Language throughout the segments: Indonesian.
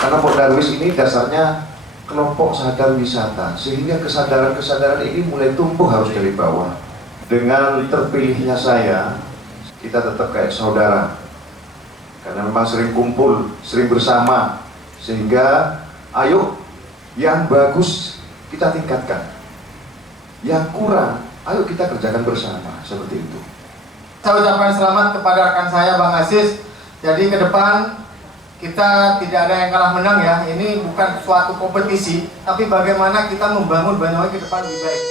Karena Pok Darwis ini dasarnya kelompok sadar wisata, sehingga kesadaran-kesadaran ini mulai tumbuh harus dari bawah. Dengan terpilihnya saya, kita tetap kayak saudara, karena memang sering kumpul, sering bersama, sehingga ayo yang bagus kita tingkatkan, yang kurang ayo kita kerjakan bersama, seperti itu. Saya ucapkan selamat kepada rekan saya Bang Aziz. Jadi ke depan kita tidak ada yang kalah menang ya. Ini bukan suatu kompetisi, tapi bagaimana kita membangun Banyuwangi ke depan lebih baik.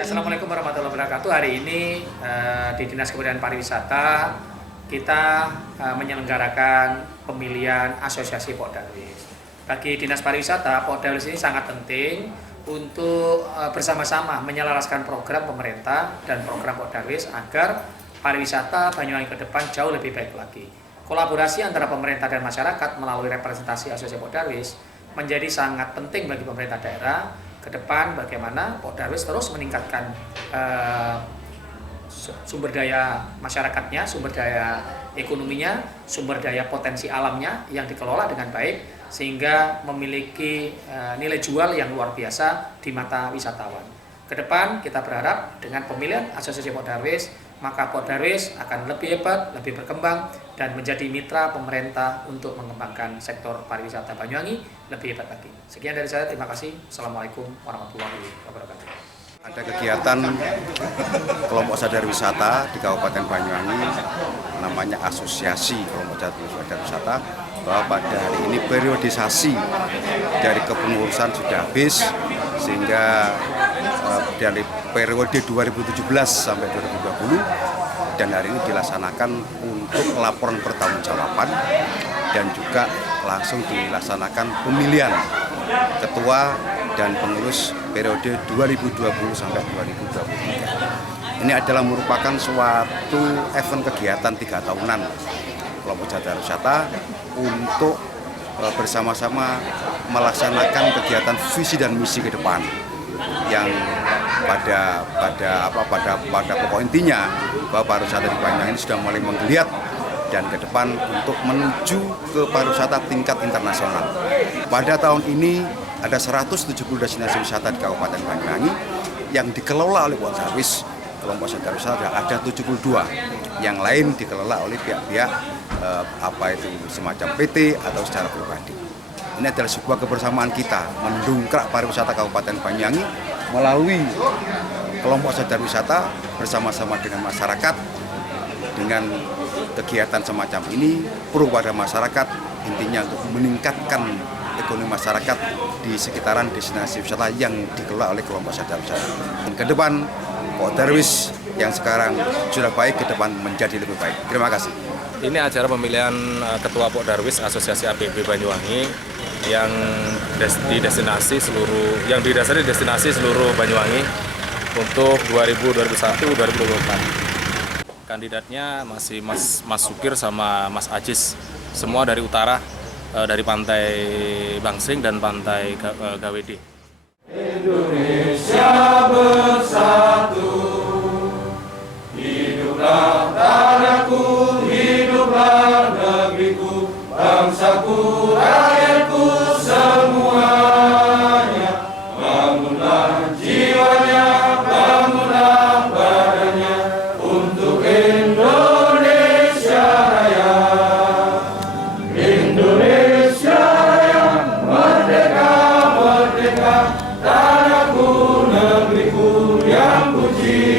Assalamualaikum warahmatullahi wabarakatuh. Hari ini di Dinas Kebudayaan Pariwisata kita menyelenggarakan pemilihan Asosiasi Pok Darwis. Bagi Dinas Pariwisata, Pok Darwis ini sangat penting untuk bersama-sama menyelaraskan program pemerintah dan program Pok Darwis agar pariwisata Banyuwangi ke depan jauh lebih baik lagi. Kolaborasi antara pemerintah dan masyarakat melalui representasi Asosiasi Pok Darwis menjadi sangat penting bagi pemerintah daerah ke depan, bagaimana Pok Darwis terus meningkatkan sumber daya masyarakatnya, sumber daya ekonominya, sumber daya potensi alamnya yang dikelola dengan baik sehingga memiliki nilai jual yang luar biasa di mata wisatawan. Ke depan kita berharap dengan pemilihan Asosiasi Pok Darwis, maka Pok Darwis akan lebih hebat, lebih berkembang dan menjadi mitra pemerintah untuk mengembangkan sektor pariwisata Banyuwangi lebih hebat lagi. Sekian dari saya, terima kasih. Assalamualaikum warahmatullahi wabarakatuh. Ada kegiatan kelompok sadar wisata di Kabupaten Banyuwangi, namanya Asosiasi Kelompok Sadar Wisata, bahwa pada hari ini periodisasi dari kepengurusan sudah habis, sehingga dari periode 2017 sampai 2020 dan hari ini dilaksanakan untuk laporan pertanggungjawaban dan juga langsung dilaksanakan pemilihan ketua dan pengurus periode 2020 sampai 2023. Ini adalah merupakan suatu event kegiatan 3 tahunan kelompok sadar wisata untuk bersama-sama melaksanakan kegiatan visi dan misi ke depan yang pada pokok intinya bahwa pariwisata di Banyuwangi ini sudah mulai menggeliat dan ke depan untuk menuju ke pariwisata tingkat internasional. Pada tahun ini ada 170 destinasi wisata di Kabupaten Banyuwangi yang dikelola oleh Pok Darwis, kelompok sadar wisata ada 72, yang lain dikelola oleh pihak-pihak semacam PT atau secara pribadi. Ini adalah sebuah kebersamaan kita mendongkrak pariwisata Kabupaten Banyuwangi melalui kelompok sadar wisata bersama-sama dengan masyarakat. Dengan kegiatan semacam ini pro pada masyarakat, intinya untuk meningkatkan ekonomi masyarakat di sekitaran destinasi wisata yang dikelola oleh kelompok sadar wisata. Dan ke depan Pok Darwis yang sekarang sudah baik, ke depan menjadi lebih baik. Terima kasih. Ini acara pemilihan Ketua Pok Darwis Asosiasi APB Banyuwangi yang didasari destinasi seluruh Banyuwangi untuk 2021-2024. Kandidatnya masih Mas Sukir sama Mas Ajis, semua dari utara, dari pantai Bangsering dan pantai Gawede. Indonesia bersatu, hiduplah tanahku, hiduplah negeriku, bangsaku, rakyatku semuanya. Bangunlah jiwanya, bangunlah badannya untuk Indonesia Raya. Indonesia Raya, merdeka, merdeka, tanahku, negeriku yang ku cinta.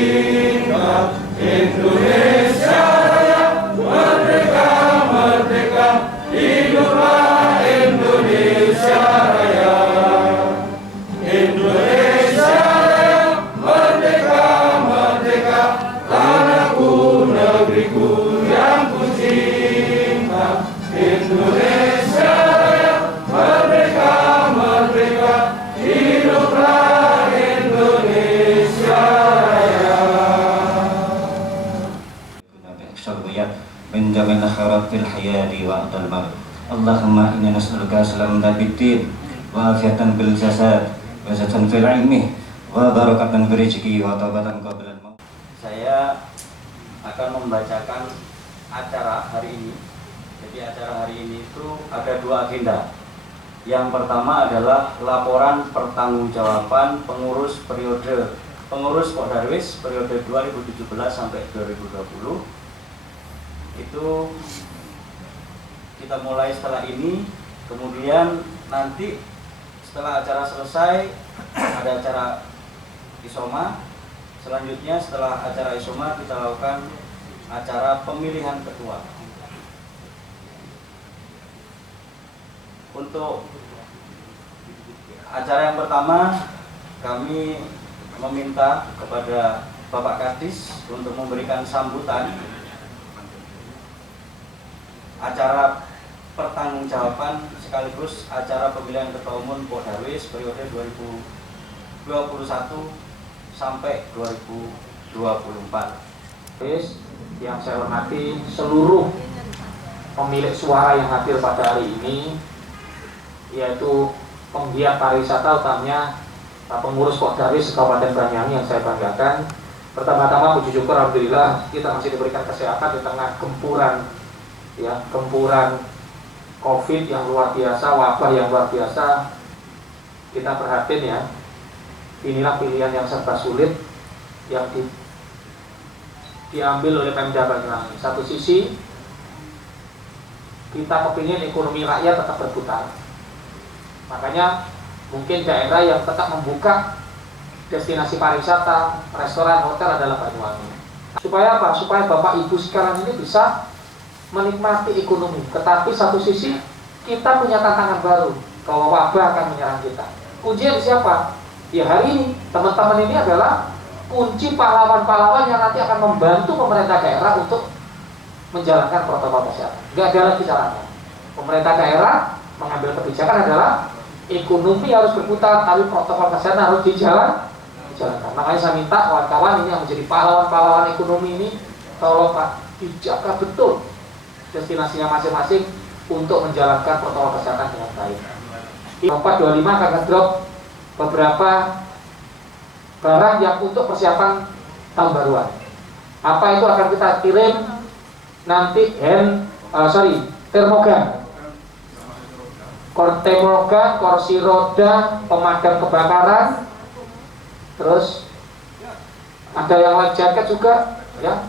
khairat fil hayati wa atal maut. Allahumma inna nas'aluka salamatan fid din wa afiatan bil jasad wa zatan fil ilmi wa barakatan fil rizqi wa taubatan qabla al maut. Saya akan membacakan acara hari ini. Jadi acara hari ini itu ada 2 agenda. Yang pertama adalah laporan pertanggungjawaban pengurus Pok Darwis periode 2017 sampai 2020. Itu kita mulai setelah ini, kemudian nanti setelah acara selesai ada acara isoma. Selanjutnya setelah acara isoma kita lakukan acara pemilihan ketua. Untuk acara yang pertama, kami meminta kepada Bapak Kadis untuk memberikan sambutan acara pertanggungjawaban sekaligus acara pemilihan ketua umum Pok Darwis periode 2021 sampai 2024. Yang saya hormati seluruh pemilik suara yang hadir pada hari ini, yaitu penggiat pariwisata, utamanya pengurus Pok Darwis Kabupaten Banyuwangi yang saya banggakan. Pertama-tama puji syukur alhamdulillah kita masih diberikan kesehatan di tengah gempuran COVID yang luar biasa, wabah yang luar biasa. Kita perhatiin ya, inilah pilihan yang serba sulit yang diambil oleh Pemda Banyuwangi. Satu sisi kita kepingin ekonomi rakyat tetap berputar, makanya mungkin daerah yang tetap membuka destinasi pariwisata, restoran, hotel adalah Banyuwangi. Supaya apa? Supaya Bapak Ibu sekarang ini bisa menikmati ekonomi. Tetapi satu sisi kita punya tantangan baru, kalau wabah akan menyerang kita. Kuncinya di siapa? Ya hari ini teman-teman ini adalah kunci pahlawan-pahlawan yang nanti akan membantu pemerintah daerah untuk menjalankan protokol kesehatan. Gak ada lagi caranya. Pemerintah daerah mengambil kebijakan adalah ekonomi harus berputar, tapi protokol kesehatan harus dijalankan. Makanya saya minta kawan-kawan ini yang menjadi pahlawan-pahlawan ekonomi ini, tolong Pak, dijaga betul destinasinya masing-masing untuk menjalankan protokol kesehatan dengan baik. 425 akan drop beberapa barang yang untuk persiapan tahun baruan. Apa itu akan kita kirim nanti termogan, kursi roda, pemadam kebakaran, terus ada yang life jacket juga, ya.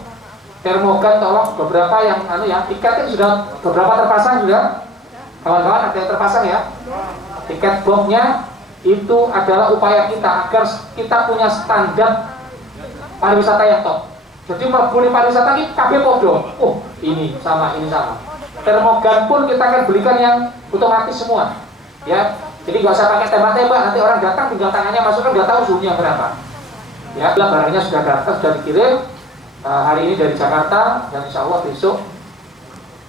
Termogan tolong beberapa yang tiketnya sudah beberapa terpasang juga, kawan-kawan ada yang terpasang ya. Tiket boxnya itu adalah upaya kita agar kita punya standar pariwisata yang top. Jadi boleh pariwisata ini KB podo. Ini sama. Termogan pun kita akan belikan yang otomatis semua. Ya, jadi nggak usah pakai tembak-tembak. Nanti orang datang tinggal tangannya masukkan, nggak tahu suhunya berapa. Ya, barangnya sudah datang, sudah dikirim hari ini dari Jakarta, dan insya Allah besok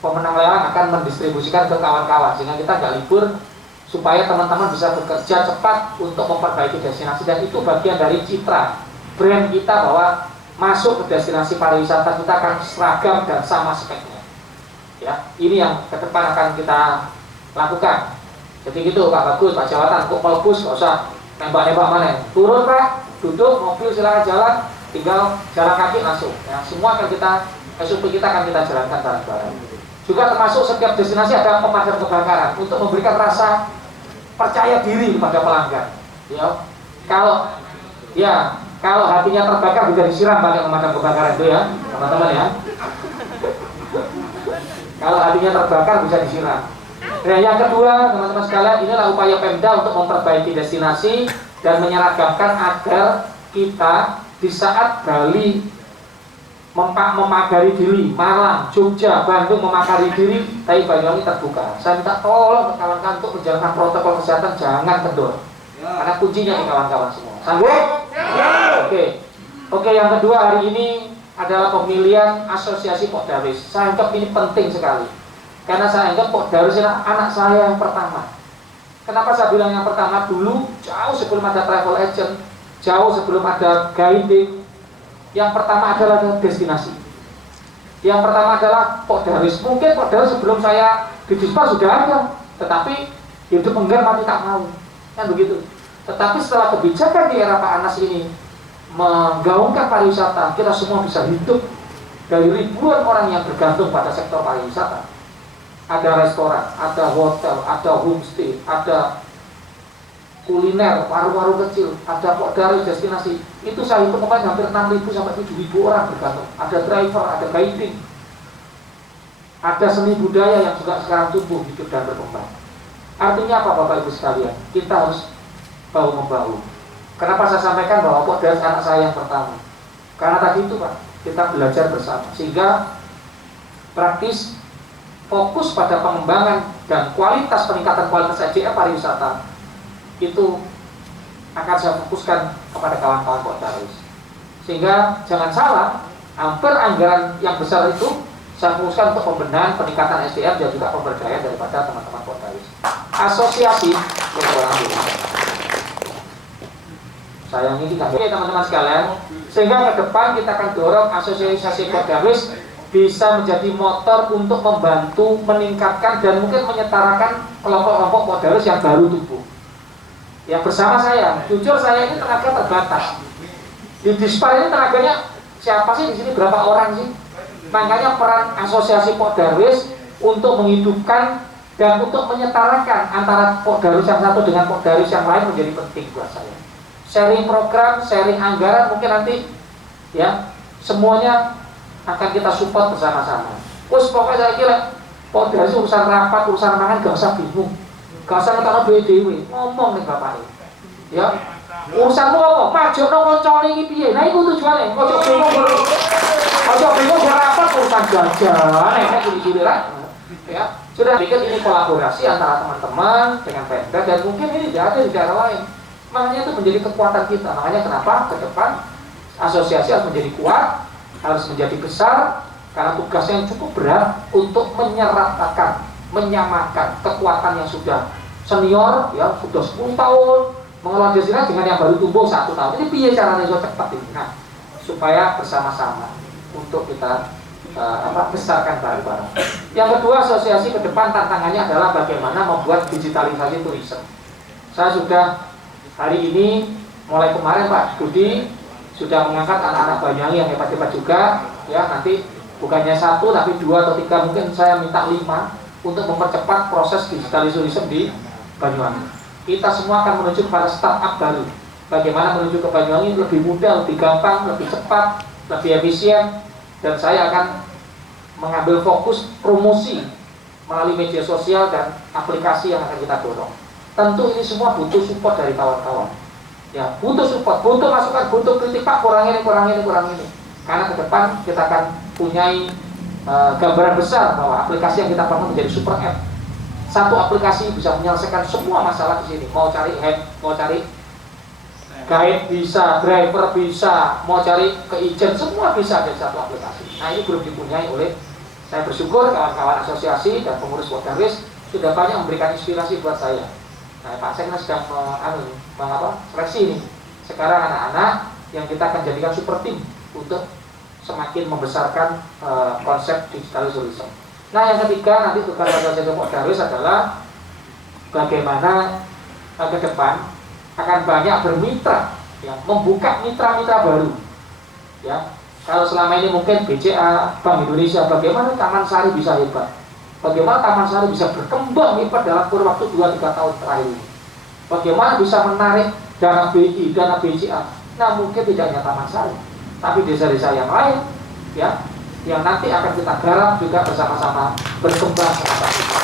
pemenang lelang akan mendistribusikan ke kawan-kawan sehingga kita nggak libur, supaya teman-teman bisa bekerja cepat untuk memperbaiki destinasi. Dan itu bagian dari citra brand kita bahwa masuk ke destinasi pariwisata kita akan seragam dan sama speknya. Ya, ini yang ke depan akan kita lakukan. Jadi gitu Pak Bagus, Pak Jawatan, kok melebus nggak usah nembak-nembak mana. Turun Pak, duduk, mobil silakan jalan, tinggal jalan kaki langsung. Ya, semua akan kita SOP kita akan kita jalankan bareng-bareng. Juga termasuk setiap destinasi ada pemadam kebakaran untuk memberikan rasa percaya diri kepada pelanggan. Ya, kalau hatinya terbakar bisa disiram pakai pemadam kebakaran itu ya, teman-teman ya. Kalau hatinya terbakar bisa disiram. Nah, yang kedua, teman-teman sekalian, inilah upaya Pemda untuk memperbaiki destinasi dan menyeragamkan agar kita di saat Bali memagari diri, Malang, Jogja, Bandung memagari diri, tapi Banyuwangi terbuka. Saya minta tolong kawan-kawan untuk menjalankan protokol kesehatan, jangan kendor. Karena kuncinya di kawan-kawan semua. Sanggup? Oke, yang kedua hari ini adalah pemilihan asosiasi Pok Darwis. Saya anggap ini penting sekali. Karena saya anggap Pok Darwis adalah anak saya yang pertama. Kenapa saya bilang yang pertama? Dulu jauh sebelum ada travel agent, jauh sebelum ada guiding, yang pertama adalah destinasi. Yang pertama adalah Pokdarwis. Mungkin Pokdarwis sebelum saya di Dispar sudah ada, tetapi hidup enggan mati tak mau, kan begitu. Tetapi setelah kebijakan di era Pak Anas ini menggaungkan pariwisata, kita semua bisa hidup dari ribuan orang yang bergantung pada sektor pariwisata. Ada restoran, ada hotel, ada homestay, ada kuliner, warung-warung kecil, ada Pokdarwis destinasi. Itu saya hitung kemarin hampir 6.000 sampai 7.000 orang bergantung. Ada driver, ada guiding, ada seni budaya yang juga sekarang tumbuh hidup dan berkembang. Artinya apa Bapak Ibu sekalian? Kita harus bahu-membahu. Kenapa saya sampaikan bahwa Pokdarwis anak saya yang pertama? Karena tadi itu Pak, kita belajar bersama sehingga praktis fokus pada pengembangan dan peningkatan kualitas SDM pariwisata itu akan saya fokuskan kepada kawan-kawan Pokdarwis. Sehingga jangan salah, hampir anggaran yang besar itu saya fokuskan untuk pembenahan peningkatan SDM dan juga pemberdayaan daripada teman-teman Pokdarwis. Asosiasi saya ini teman-teman sekalian, sehingga ke depan kita akan dorong asosiasi Pokdarwis bisa menjadi motor untuk membantu meningkatkan dan mungkin menyetarakan kelompok-kelompok Pokdarwis yang baru tumbuh. Ya bersama saya, jujur saya ini tenaga terbatas. Di Dispar ini tenaganya siapa sih di sini, berapa orang sih? Makanya peran asosiasi Pokdarwis untuk menghidupkan dan untuk menyetarakan antara Pokdarwis yang satu dengan Pokdarwis yang lain menjadi penting buat saya. Sharing program, sharing anggaran mungkin nanti ya semuanya akan kita support bersama-sama. Terus pokoknya saya kira Pokdarwis urusan rapat, urusan mangan gak usah bingung. Gak usah ngetokno dewe, ngomong nih Bapak ini. Ya, urusanmu apa? Majokno koncone iki piye? Nah iku tujuane. Ojo bingung rapat urusan jajan, nek curi-curi ra. Ya, sudah pikir ini kolaborasi antara teman-teman dengan Pemda dan mungkin ini tidak ada di daerah lain. Makanya itu menjadi kekuatan kita. Makanya kenapa ke depan asosiasi harus menjadi kuat, harus menjadi besar karena tugasnya yang cukup berat untuk menyeratakan, menyamakan kekuatan yang sudah senior ya sudah 10 tahun mengelola destinasi dengan yang baru tumbuh 1 tahun. Ini piye caranya iso cepat ini? Nah, supaya bersama-sama untuk kita besarkan bareng-bareng. Yang kedua, asosiasi ke depan tantangannya adalah bagaimana membuat digitalisasi turisme. Saya sudah hari ini mulai kemarin Pak Budi sudah mengangkat anak-anak Banyuwangi yang hebat-hebat juga ya, nanti bukannya 1 tapi 2 atau 3, mungkin saya minta 5 untuk mempercepat proses digitalisasi turisme di Banyuwangi. Kita semua akan menuju pada startup baru. Bagaimana menuju ke Banyuwangi lebih mudah, lebih gampang, lebih cepat, lebih efisien, dan saya akan mengambil fokus promosi melalui media sosial dan aplikasi yang akan kita dorong. Tentu ini semua butuh support dari kawan-kawan. Ya, butuh support, butuh masukan, butuh kritik, Pak, kurang ini. Karena ke depan kita akan punyai gambaran besar bahwa aplikasi yang kita bangun menjadi super app. Satu aplikasi bisa menyelesaikan semua masalah di sini. Mau cari head, mau cari guide bisa, driver bisa, mau cari ke-ijen, semua bisa dari satu aplikasi. Nah, ini belum dipunyai oleh, saya bersyukur kawan-kawan asosiasi dan pengurus Pokdarwis sudah banyak memberikan inspirasi buat saya. Nah, Pak Seknas sedang seleksi ini. Sekarang anak-anak yang kita akan jadikan super team untuk semakin membesarkan konsep digital tourism. Nah, yang ketiga nanti tugas asosiasi Pokdarwis adalah bagaimana ke depan akan banyak bermitra, ya, membuka mitra-mitra baru. Ya, kalau selama ini mungkin BCA, Bank Indonesia, bagaimana Taman Sari bisa hebat? Bagaimana Taman Sari bisa berkembang hebat dalam kurun waktu 2-3 tahun terakhir ini? Bagaimana bisa menarik dana BI, dana BCA? Nah, mungkin tidak hanya Taman Sari, tapi desa-desa yang lain, ya, yang nanti akan kita garap juga bersama-sama berkembang sama-sama.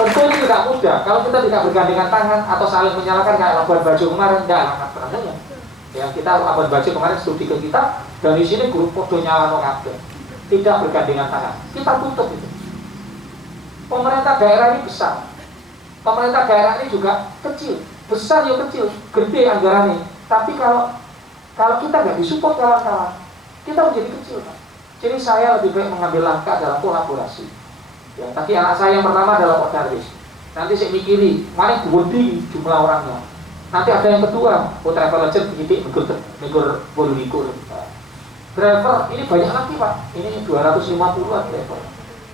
Tentu ini tidak mudah. Kalau kita tidak bergandengan tangan atau saling menyalahkan kayak Labuan Bajo kemarin, tidak angkat perannya. Ya, kita Labuan Bajo kemarin studi ke kita, dari sini grup foto nyala kabeh. Tidak bergandengan tangan. Kita tutup itu. Pemerintah daerah ini besar. Pemerintah daerah ini juga kecil. Besar ya kecil, gede anggarannya. Tapi kalau kita nggak disupport kawan-kawan, kita menjadi kecil, Pak. Jadi saya lebih baik mengambil langkah dalam kolaborasi. Ya, tadi anak saya yang pertama adalah Pokdarwis. Nanti saya mikiri, mana gede jumlah orangnya. Nanti ada yang kedua, Travel Legend, penyidik, megur bolu likur. driver ini banyak lagi Pak, ini 250-an driver.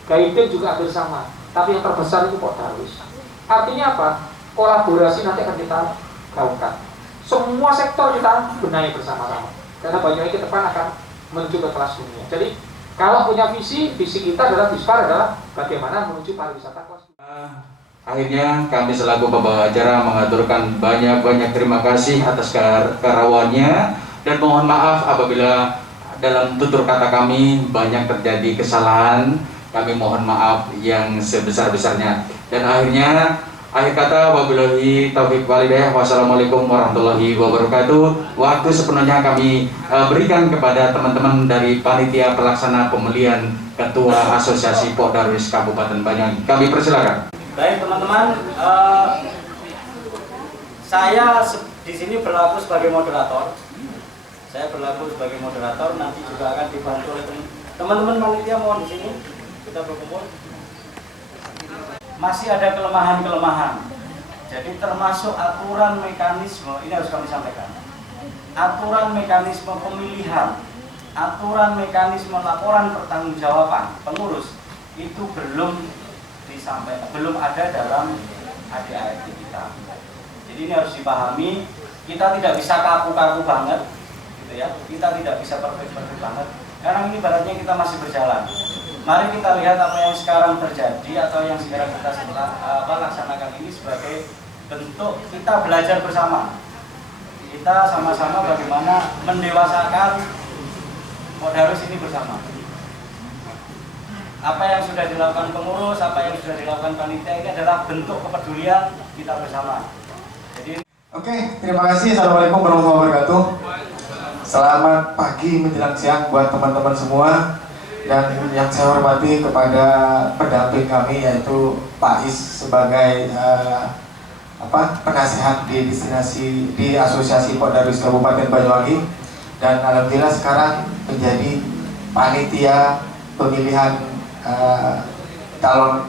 Guiding juga hampir sama, tapi yang terbesar itu Pok Darwis. Artinya apa? Kolaborasi nanti akan kita gaungkan. Semua sektor kita benahi bersama-sama. Karena Banyuwangi ke depan akan menuju ke kelas dunia. Jadi kalau punya visi kita adalah Dispar adalah bagaimana menuju pariwisata kelas dunia. Akhirnya kami selaku pembawa acara mengaturkan banyak-banyak terima kasih atas kerawannya dan mohon maaf apabila dalam tutur kata kami banyak terjadi kesalahan. Kami mohon maaf yang sebesar-besarnya. Dan akhirnya akhir kata wabillahi taufiq walhidayah. Wassalamualaikum warahmatullahi wabarakatuh. Waktu sepenuhnya kami berikan kepada teman-teman dari panitia pelaksana pemilihan Ketua Asosiasi Pok Darwis Kabupaten Banyuwangi. Kami persilakan. Baik teman-teman, saya di sini berlaku sebagai moderator. Saya berlaku sebagai moderator, nanti juga akan dibantu oleh teman-teman panitia. Mohon di sini kita berkumpul. Masih ada kelemahan-kelemahan. Jadi termasuk aturan mekanisme, ini harus kami sampaikan. Aturan mekanisme pemilihan, aturan mekanisme laporan pertanggungjawaban pengurus itu belum ada dalam ADART kita. Jadi ini harus dipahami, kita tidak bisa kaku-kaku banget, gitu ya. Kita tidak bisa perfect banget. Karena ini ibaratnya kita masih berjalan. Mari kita lihat apa yang sekarang terjadi atau yang sekarang kita laksanakan ini sebagai bentuk kita belajar bersama. Kita sama-sama bagaimana mendewasakan Pok Darwis ini bersama. Apa yang sudah dilakukan pengurus, apa yang sudah dilakukan panitia ini adalah bentuk kepedulian kita bersama. Jadi Oke, terima kasih. Assalamualaikum warahmatullahi wabarakatuh. Selamat pagi menjelang siang buat teman-teman semua. Dan yang saya hormati kepada pendamping kami yaitu Pak Is sebagai penasihat di destinasi di Asosiasi Pok Darwis Kabupaten Banyuwangi, dan alhamdulillah sekarang menjadi panitia pemilihan calon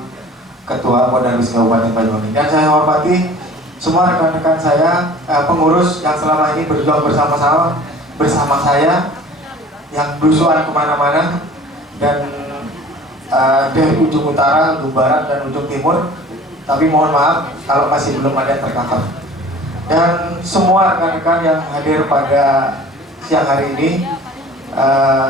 ketua Pok Darwis Kabupaten Banyuwangi. Dan saya hormati semua rekan-rekan saya pengurus yang selama ini berjuang bersama saya, yang berusuhan kemana-mana, dan dari ujung utara, ujung barat, dan ujung timur. Tapi mohon maaf kalau masih belum ada yang tercover. Dan semua rekan-rekan yang hadir pada siang hari ini,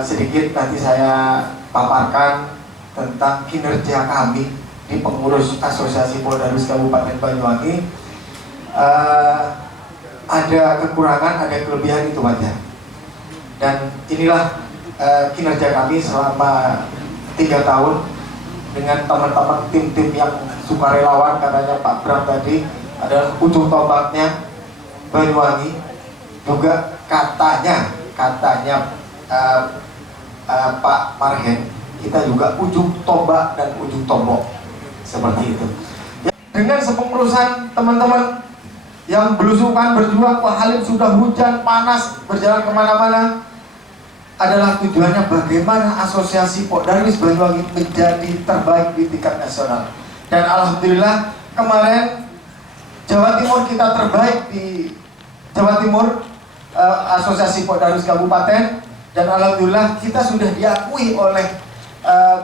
sedikit nanti saya paparkan tentang kinerja kami di pengurus Asosiasi Pok Darwis Kabupaten Banyuwangi. Ada kekurangan, ada kelebihan, itu wajar. Dan inilah kinerja kami selama 3 tahun dengan teman-teman tim-tim yang sukarelawan. Katanya Pak Bram tadi adalah ujung tombaknya Banyuwangi. Juga katanya Pak Marhen, kita juga ujung tombak dan ujung tombok, seperti itu. Dengan sepengurusan teman-teman yang belusukan berjuang, Pak Halim sudah hujan panas berjalan kemana-mana, adalah tujuannya bagaimana Asosiasi Pok Darwis Banyuwangi menjadi terbaik di tingkat nasional. Dan alhamdulillah kemarin Jawa Timur kita terbaik di Jawa Timur, Asosiasi Pok Darwis Kabupaten, dan alhamdulillah kita sudah diakui oleh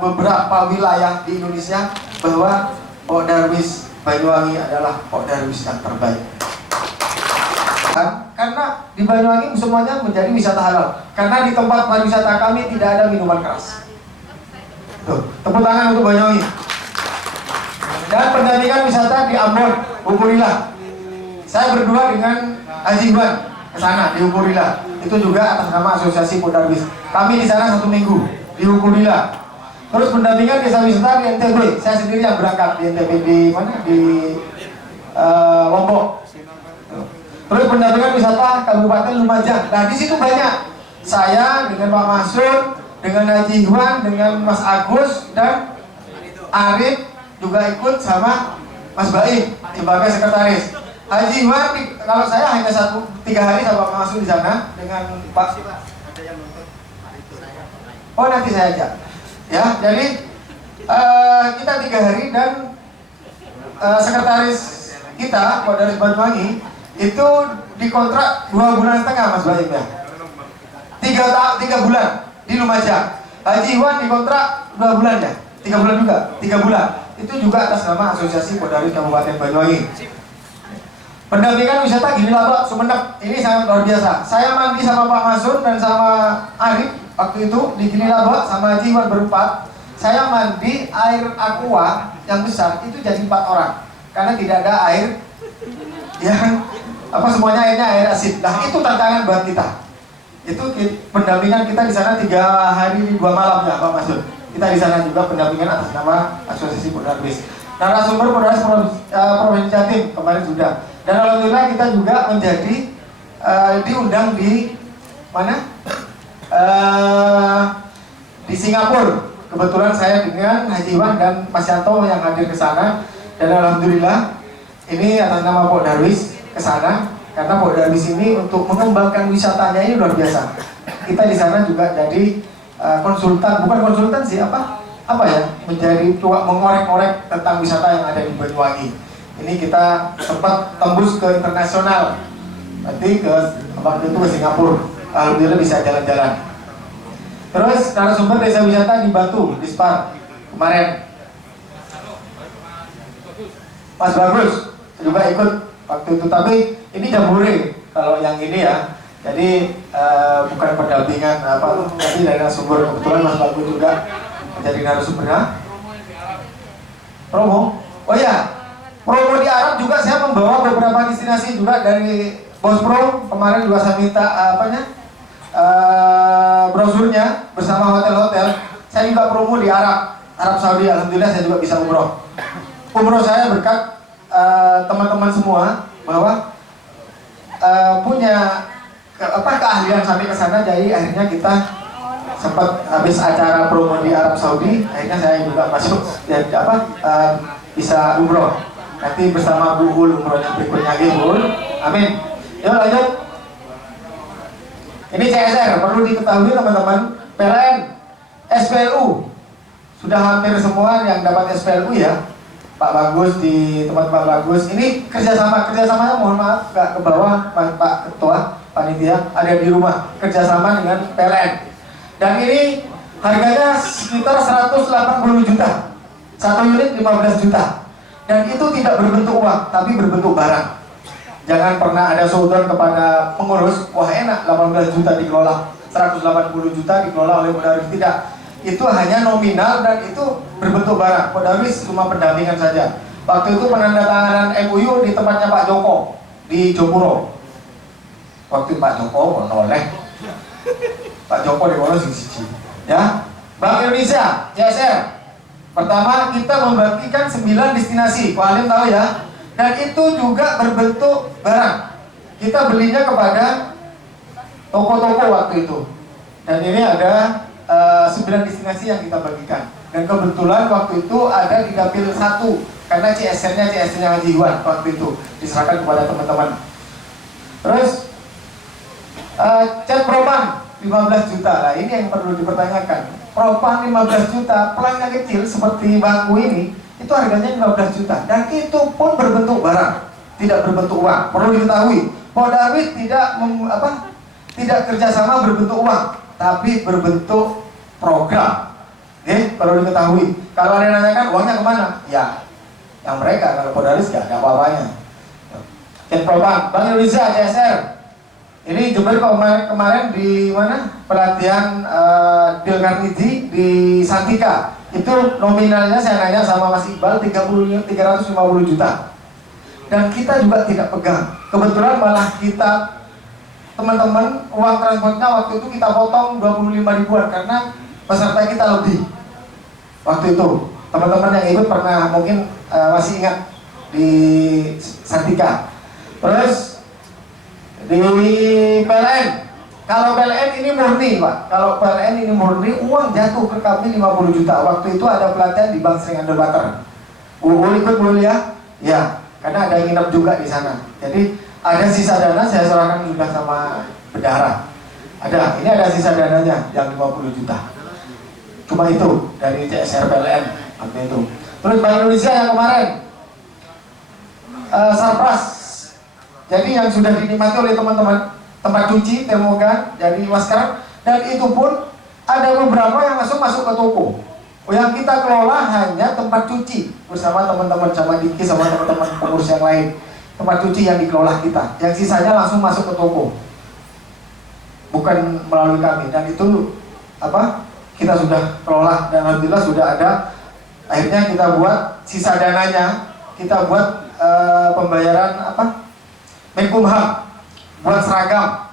beberapa wilayah di Indonesia bahwa Pok Darwis Banyuwangi adalah Pok Darwis yang terbaik. Karena di Banyuwangi semuanya menjadi wisata halal. Karena di tempat pariwisata kami tidak ada minuman keras. Tuh, tepuk tangan untuk Banyuwangi. Dan pendampingan wisata di Ambon, Ukurila. Saya berdua dengan Haji Iwan ke sana di Ukurila. Itu juga atas nama Asosiasi Pok Darwis. Kami di sana 1 minggu di Ukurila. Terus pendampingan desa wisata di NTB. Saya sendiri yang berangkat di NTB di mana? Di Lombok. Terus pendampingan wisata Kabupaten Lumajang. Nah di situ banyak. Saya dengan Pak Masur, dengan Haji Iwan, dengan Mas Agus, dan Arif juga ikut sama Mas Baik sebagai sekretaris. Haji Iwan, kalau saya hanya 3 hari sama Pak Masur di sana dengan Pak. Oh nanti saya ajak. Ya, jadi kita 3 hari dan sekretaris kita Pok Darwis Banyuwangi itu dikontrak 2,5 bulan Mas Baik ya. 3 3 bulan di Lumajang. Haji Iwan dikontrak 2 bulan ya? 3 bulan juga? 3 bulan. Itu juga atas nama Asosiasi Podaris Kabupaten Banyuwangi. Pendampingan wisata Gili Labak Sumeneb ini sangat luar biasa. Saya mandi sama Pak Masun dan sama Arif waktu itu di Gili Labak sama Haji Iwan berempat. Saya mandi air aqua yang besar itu jadi 4 orang karena tidak ada air yang semuanya airnya air asin. Nah itu tantangan buat kita. Itu pendampingan kita di sana 3 hari 2 malam ya Pak Masun. Kita di sana juga pendampingan atas nama Asosiasi Podaris. Narasumber Podaris Provinsi Jatim kemarin sudah. Dan alhamdulillah kita juga menjadi diundang di mana? Di Singapura. Kebetulan saya dengan Haji Iwan dan Mas Yanto yang hadir ke sana. Dan alhamdulillah ini atas nama Podaris ke sana karena Podaris ini untuk mengembangkan wisatanya ini luar biasa. Kita di sana juga jadi konsultan, bukan konsultan sih menjadi mengorek-orek tentang wisata yang ada di Banyuwangi. Ini kita sempat tembus ke internasional, nanti waktu itu ke Singapura. Alhamdulillah bisa jalan-jalan. Terus narasumber desa wisata di Batu, di Spar kemarin. Mas Bagus juga ikut waktu itu, tapi ini jambore kalau yang ini ya. Jadi bukan pendampingan tapi dari narasumber. Kebetulan Mas Bagus juga menjadi narasumbernya. Promo. Oh ya. Promo di Arab juga saya membawa beberapa destinasi juga dari Bos Pro. Kemarin juga saya minta brosurnya bersama hotel-hotel. Saya juga promo di Arab Saudi. Alhamdulillah saya juga bisa umroh. Umroh saya berkat teman-teman semua bahwa punya keahlian sampai ke sana. Jadi akhirnya kita sempat habis acara promo di Arab Saudi. Akhirnya saya juga masuk bisa umroh. Nanti bersama Bu Ul umrohnya berikutnya lagi Bu Ul. Amin. Yuk lanjut. Ini CSR perlu diketahui teman-teman. PLN, SPLU sudah hampir semua yang dapat SPLU ya. Pak Bagus di tempat Pak Bagus. Ini kerjasamanya mohon maaf nggak ke bawah Pak Ketua Panitia ada di rumah kerjasama dengan PLN. Dan ini harganya sekitar 180 juta. 1 unit 15 juta. Dan itu tidak berbentuk uang, tapi berbentuk barang. Jangan pernah ada saudara kepada pengurus, wah enak 18 juta dikelola, 180 juta dikelola oleh Podaris. Tidak, itu hanya nominal dan itu berbentuk barang. Podaris cuma pendampingan saja. Waktu itu penandatanganan MOU di tempatnya Pak Joko di Jopuro. Waktu Pak Joko noleh, Pak Joko di mana sih? Ya, Bank Indonesia, CSR. Pertama kita membagikan 9 destinasi, Pak Alim tahu ya. Dan itu juga berbentuk barang. Kita belinya kepada toko-toko waktu itu. Dan ini ada 9 destinasi yang kita bagikan. Dan kebetulan waktu itu ada di dapil 1 karena CSR-nya Haji Iwan waktu itu diserahkan kepada teman-teman. Terus cat propan 15 juta. Nah ini yang perlu dipertanyakan. Propan 15 juta, pelangnya kecil seperti bangku ini, itu harganya 15 juta. Dan itu pun berbentuk barang, tidak berbentuk uang. Perlu diketahui, Podaris tidak kerjasama berbentuk uang, tapi berbentuk program. Perlu diketahui. Kalau ada yang nanyakan uangnya kemana? Ya, yang mereka. Kalau Podaris ya ada apa-apanya. Propan, Bank Indonesia, CSR. Ini Jember kemarin di mana pelatihan Del Carnegie di Santika. Itu nominalnya saya nanya sama Mas Iqbal 350 juta. Dan kita juga tidak pegang. Kebetulan malah kita teman-teman uang transportnya waktu itu kita potong 25 ribuan karena peserta kita lebih. Waktu itu teman-teman yang ikut pernah mungkin masih ingat di Santika. Terus di PLN, kalau PLN ini murni Pak, kalau PLN ini murni uang jatuh ke kami 50 juta. Waktu itu ada pelatihan di Bank Sering Underwater. Boleh ikut boleh ya? Ya, karena ada yang nginep juga di sana. Jadi ada sisa dana saya serahkan sudah sama bendahara. Ini ada sisa dananya yang 50 juta. Cuma itu dari CSR PLN waktu itu. Terus Bank Indonesia yang kemarin Sarpras. Jadi yang sudah dinikmati oleh teman-teman tempat cuci, termogan, jadi masker Dan itu pun ada beberapa yang langsung masuk ke toko. Yang kita kelola hanya tempat cuci bersama teman-teman, sama Diki, sama teman-teman pengurus yang lain. Tempat cuci yang dikelola kita. Yang sisanya langsung masuk ke toko. Bukan melalui kami. Dan itu kita sudah kelola dan alhamdulillah sudah ada. Akhirnya kita buat sisa dananya, kita buat pembayaran Menkumham, buat seragam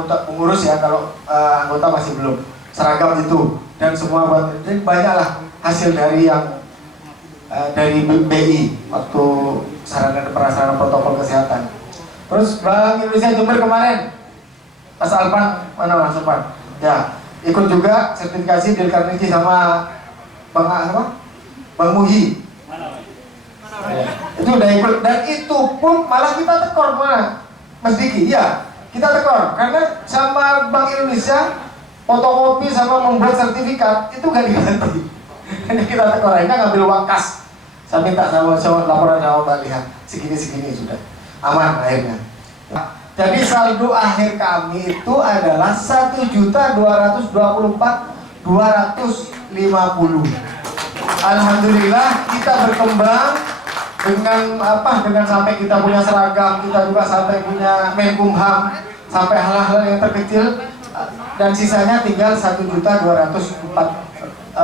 untuk pengurus ya, kalau anggota masih belum, seragam itu dan semua buat. Jadi banyaklah hasil dari yang dari BI waktu sarana dan prasarana protokol kesehatan. Terus Bank Indonesia Jember kemarin, Mas Alpan, mana Mas Alpan? Ya, ikut juga sertifikasi Del Carnegie sama Bang Muhi. Itu udah ikut, dan itu pun malah kita tekor mana Mas Diki, ya kita tekor karena sama Bank Indonesia fotokopi sama membuat sertifikat itu gak diganti. Hanya kita tekor, akhirnya ngambil uang kas. Saya minta sama laporan sama Mbak Lihat segini sudah aman akhirnya. Jadi saldo akhir kami itu adalah 1.224.250. Alhamdulillah kita berkembang dengan sampai kita punya seragam, kita juga sampai punya Menkumham, sampai hal-hal yang terkecil, dan sisanya tinggal 1.224.250.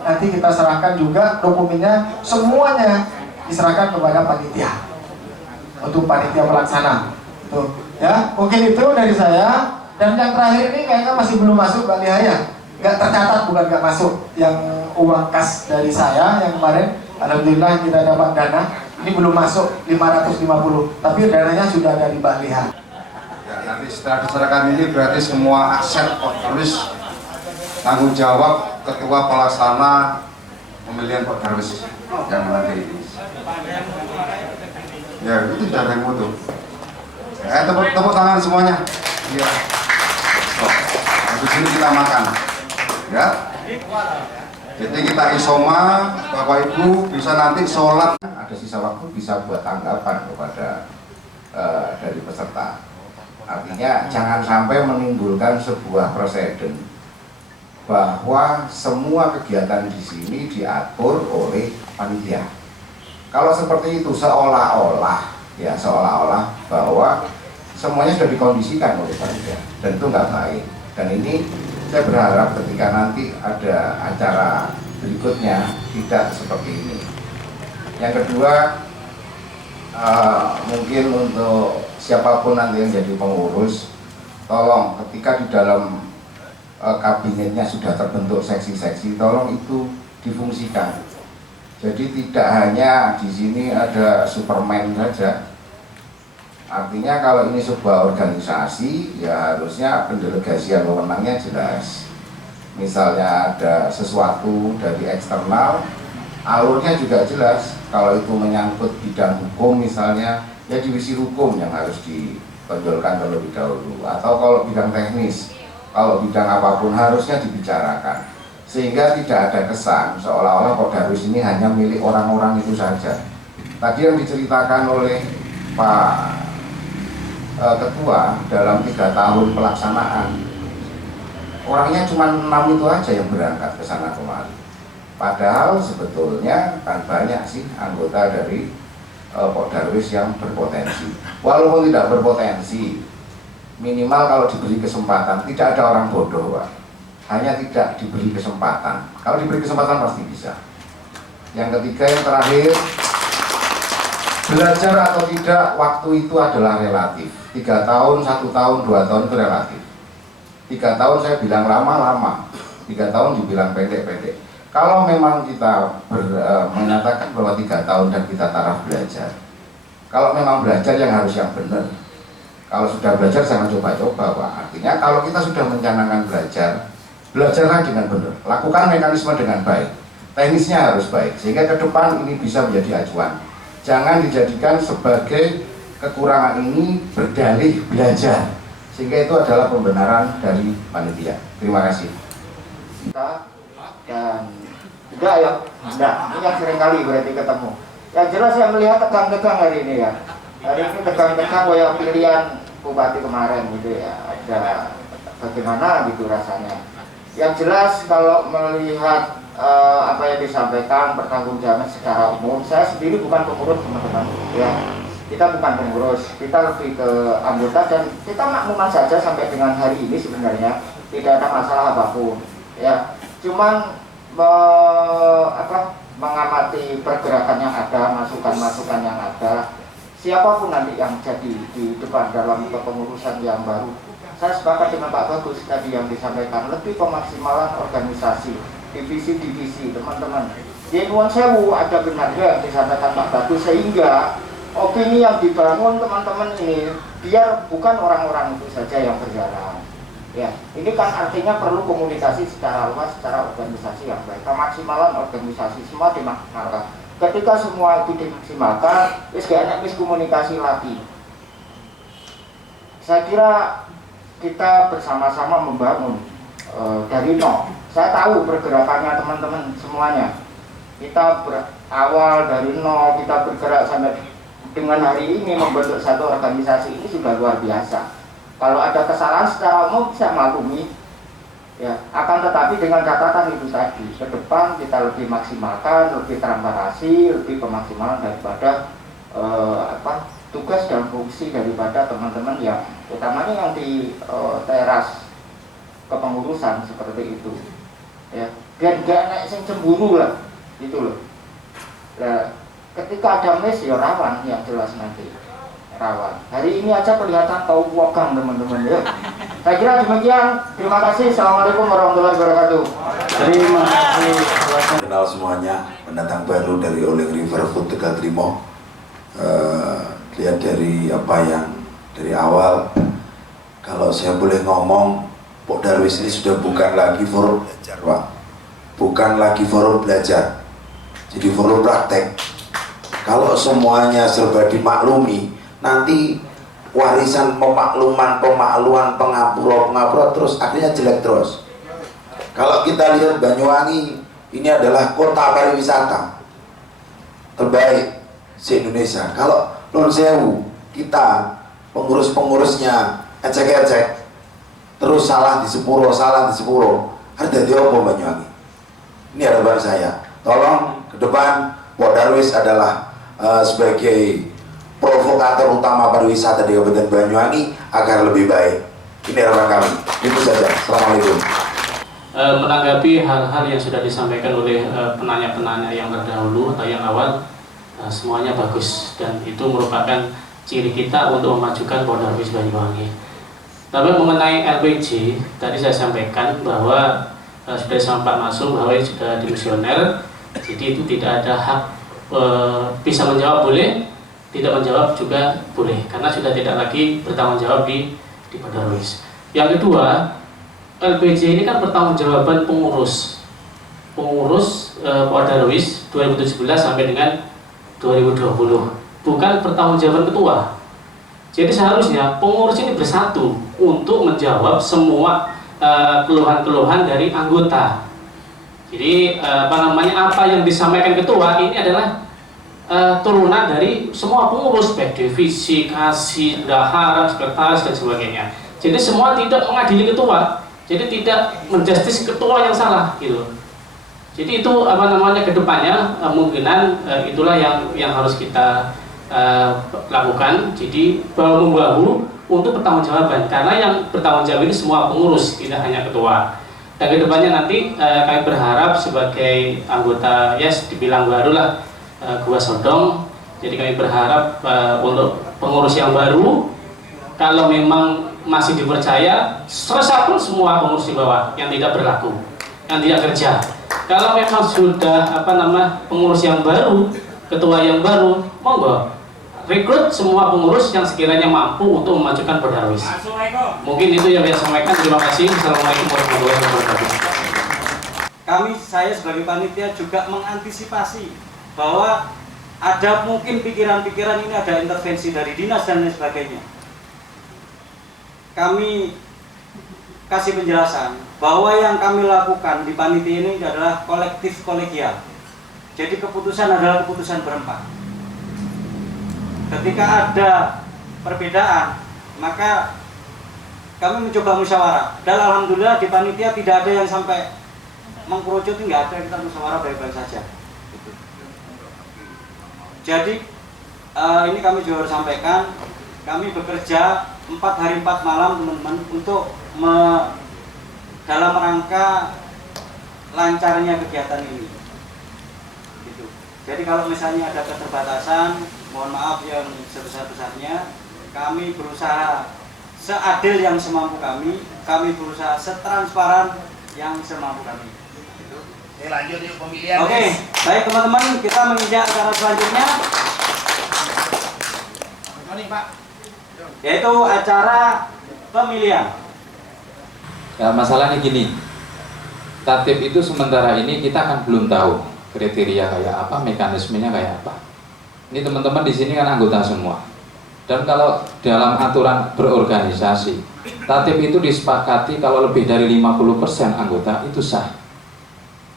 Nanti kita serahkan juga dokumennya, semuanya diserahkan kepada panitia untuk panitia pelaksana. Tuh, ya mungkin itu dari saya. Dan yang terakhir ini kayaknya masih belum masuk Mbak Lia ya, nggak tercatat, bukan nggak masuk, yang uang kas dari saya yang kemarin. Alhamdulillah kita dapat dana, ini belum masuk 550, tapi dananya sudah ada di Mbak Liha. Ya, nanti setelah diserahkan ini berarti semua aset Darwis tanggung jawab ketua pelaksana pemilihan Darwis yang nanti ini. Ya itu sudah ada yang mutu. Tepuk tangan semuanya. Ya. Habis ini kita makan. Ya. Jadi kita isoma, Bapak Ibu bisa nanti sholat, ada sisa waktu bisa buat tanggapan kepada dari peserta. Artinya jangan sampai menimbulkan sebuah preseden bahwa semua kegiatan di sini diatur oleh panitia. Kalau seperti itu seolah-olah bahwa semuanya sudah dikondisikan oleh panitia, dan itu nggak baik. Dan ini saya berharap ketika nanti ada acara berikutnya tidak seperti ini. Yang kedua, mungkin untuk siapapun nanti yang jadi pengurus, tolong ketika di dalam kabinetnya sudah terbentuk seksi-seksi, tolong itu difungsikan. Jadi tidak hanya di sini ada Superman saja. Artinya kalau ini sebuah organisasi, ya harusnya pendelegasian wewenangnya jelas. Misalnya ada sesuatu dari eksternal, alurnya juga jelas. Kalau itu menyangkut bidang hukum misalnya, ya divisi hukum yang harus ditonjolkan terlebih dahulu. Atau kalau bidang teknis, kalau bidang apapun harusnya dibicarakan. Sehingga tidak ada kesan seolah-olah Darwis ini hanya milik orang-orang itu saja. Tadi yang diceritakan oleh Pak Ketua dalam 3 tahun pelaksanaan, orangnya cuma 6 itu aja yang berangkat ke sana kemari. Padahal sebetulnya kan banyak sih anggota dari Darwis yang berpotensi. Walaupun tidak berpotensi, minimal kalau diberi kesempatan, tidak ada orang bodoh, Pak. Hanya tidak diberi kesempatan. Kalau diberi kesempatan pasti bisa. Yang ketiga, yang terakhir, belajar atau tidak, waktu itu adalah relatif. 3 tahun, 1 tahun, 2 tahun itu relatif. 3 tahun saya bilang lama-lama, 3 tahun dibilang pendek-pendek. Kalau memang kita menyatakan bahwa 3 tahun dan kita taraf belajar, kalau memang belajar yang harus yang benar. Kalau sudah belajar jangan coba-coba, Pak. Artinya kalau kita sudah mencanangkan belajar, belajarlah dengan benar. Lakukan mekanisme dengan baik. Teknisnya harus baik, sehingga ke depan ini bisa menjadi acuan. Jangan dijadikan sebagai kekurangan ini berdalih belajar, sehingga itu adalah pembenaran dari panitia. Terima kasih. Dan enggak ya, enggak. Ini yang sering kali berarti ketemu. Yang jelas saya melihat tegang-tegang hari ini ya. Hari ini tegang-tegang, pilihan Bupati kemarin gitu ya, ada bagaimana gitu rasanya. Yang jelas kalau melihat apa yang disampaikan pertanggungjawaban secara umum, saya sendiri bukan pengurus teman-teman ya, kita bukan pengurus, kita lebih ke anggota dan kita makmuman saja sampai dengan hari ini sebenarnya tidak ada masalah apapun ya, cuman mengamati pergerakan yang ada, masukan-masukan yang ada, siapapun nanti yang jadi di depan dalam kepengurusan yang baru. Saya sepakat dengan Pak Bagus tadi yang disampaikan, lebih pemaksimalan organisasi, divisi-divisi teman-teman. Di Nuwun Sewu ada benarnya yang disampaikan Pak Bagus, sehingga opini yang dibangun teman-teman ini biar bukan orang-orang itu saja yang berjalan. Ya, ini kan artinya perlu komunikasi secara luas, secara organisasi yang baik. Kemaksimalan organisasi semua dimaksimalkan. Ketika semua itu dimaksimalkan, wis gak enak komunikasi lagi. Saya kira kita bersama-sama membangun dari nol. Saya tahu pergerakannya teman-teman semuanya. Kita berawal dari nol, kita bergerak sampai dengan hari ini membentuk satu organisasi, ini sudah luar biasa. Kalau ada kesalahan secara umum bisa maklumi, ya. Akan tetapi dengan catatan itu tadi, ke depan kita lebih maksimalkan, lebih transparansi, lebih pemaksimalan daripada tugas dan fungsi daripada teman-teman yang utamanya yang di teras kepengurusan seperti itu, ya. Biar gak naik sing cemburu lah, gitu loh. Nah, ketika ada mes ya rawan yang jelas nanti. Rawan. Hari ini aja kelihatan tahu wogang teman-teman ya. Saya kira demikian. Terima kasih. Assalamualaikum warahmatullahi wabarakatuh. Terima kasih. Kenal semuanya, pendatang baru dari Oleng River Food Tegal Trimo. Lihat dari apa yang dari awal, kalau saya boleh ngomong, Pok Darwis ini sudah bukan lagi forum belajar, Pak. Bukan lagi forum belajar, jadi forum praktek. Kalau semuanya serba dimaklumi, nanti warisan pemakluman, pengapura terus akhirnya jelek terus. Kalau kita lihat Banyuwangi, ini adalah kota pariwisata terbaik se-Indonesia. Kalau Nuwun Sewu, kita pengurus-pengurusnya ecek-ecek, terus salah di sepuro, harus jadi apa Banyuwangi? Ini harapan saya. Tolong ke depan Pak Darwis adalah sebagai provokator utama pariwisata di Kabupaten Banyuwangi agar lebih baik. Ini harapan kami. Itu saja. Assalamualaikum. Menanggapi hal-hal yang sudah disampaikan oleh penanya-penanya yang terdahulu atau yang awal, semuanya bagus dan itu merupakan ciri kita untuk memajukan Pok Darwis Banyuwangi. Tapi mengenai LPG, tadi saya sampaikan bahwa sudah sampai masuk bahwa sudah dimisioner, jadi itu tidak ada hak bisa menjawab boleh, tidak menjawab juga boleh, karena sudah tidak lagi bertanggung jawab di Pok Darwis. Yang kedua, LPG ini kan pertanggungjawaban pengurus Pok Darwis 2017 sampai dengan 2020, bukan pertanggungjawaban ketua. Jadi seharusnya pengurus ini bersatu untuk menjawab semua keluhan-keluhan dari anggota. Jadi apa yang disampaikan ketua ini adalah turunan dari semua pengurus, baik divisi, kasih, bendahara, sekretaris dan sebagainya. Jadi semua tidak mengadili ketua, jadi tidak menjustis ketua yang salah gitu. Jadi itu kedepannya kemungkinan itulah yang harus kita lakukan. Jadi bahu membahu untuk pertanggungjawaban, karena yang bertanggung jawab ini semua pengurus, tidak hanya ketua. Dan kedepannya nanti kami berharap sebagai anggota dibilang baru lah Gua Sodong. Jadi kami berharap untuk pengurus yang baru, kalau memang masih dipercaya, resapel semua pengurus di bawah yang tidak berlaku, yang tidak kerja. Kalau memang sudah pengurus yang baru, ketua yang baru, monggo rekrut semua pengurus yang sekiranya mampu untuk memajukan Pok Darwis. Mungkin itu yang saya sampaikan. Terima kasih. Assalamualaikum warahmatullahi wabarakatuh. Saya sebagai panitia juga mengantisipasi bahwa ada mungkin pikiran-pikiran ini ada intervensi dari dinas dan lain sebagainya. Kami kasih penjelasan bahwa yang kami lakukan di panitia ini adalah kolektif kolegial. Jadi keputusan adalah keputusan berempat. Ketika ada perbedaan, maka kami mencoba musyawarah. Dan alhamdulillah di panitia tidak ada yang sampai mengkerucut, nggak ada, kita musyawarah baik-baik saja. Gitu. Jadi ini kami juga harus sampaikan, kami bekerja 4 hari 4 malam teman-teman untuk dalam rangka lancarnya kegiatan ini. Gitu. Jadi kalau misalnya ada keterbatasan, mohon maaf yang sebesar-besarnya. Kami berusaha seadil yang semampu kami berusaha setransparan yang semampu kami. Gitu. Oke, lanjut yuk pemilihan. Oke, baik teman-teman, kita menginjak acara selanjutnya, yaitu acara pemilihan. Ya, masalahnya gini, tatip itu sementara ini kita kan belum tahu kriteria kayak apa, mekanismenya kayak apa. Ini teman-teman di sini kan anggota semua. Dan kalau dalam aturan berorganisasi, tatip itu disepakati kalau lebih dari 50% anggota itu sah.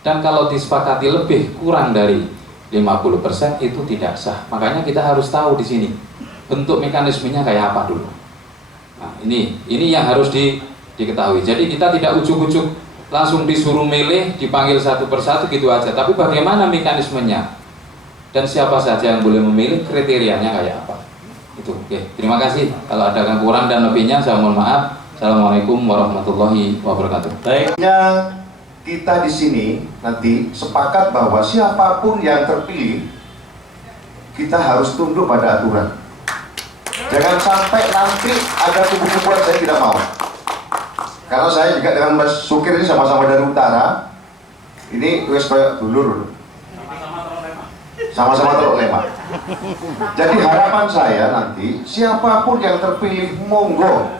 Dan kalau disepakati lebih kurang dari 50% itu tidak sah. Makanya kita harus tahu di sini bentuk mekanismenya kayak apa dulu. Nah, ini yang harus diketahui. Jadi kita tidak ujuk-ujuk langsung disuruh milih, dipanggil satu persatu gitu aja. Tapi bagaimana mekanismenya dan siapa saja yang boleh memilih, kriterianya kayak apa. Itu. Oke, terima kasih. Kalau ada yang kurang dan lebihnya saya mohon maaf. Assalamualaikum warahmatullahi wabarakatuh. Baiknya kita di sini nanti sepakat bahwa siapapun yang terpilih kita harus tunduk pada aturan. Jangan sampai nanti ada kubu-kubuan saya tidak mau. Karena saya juga dengan Mas Sukir ini sama-sama dari utara. Ini wes kayak dulur. Sama-sama Teluk Lema. Jadi harapan saya nanti siapapun yang terpilih monggo.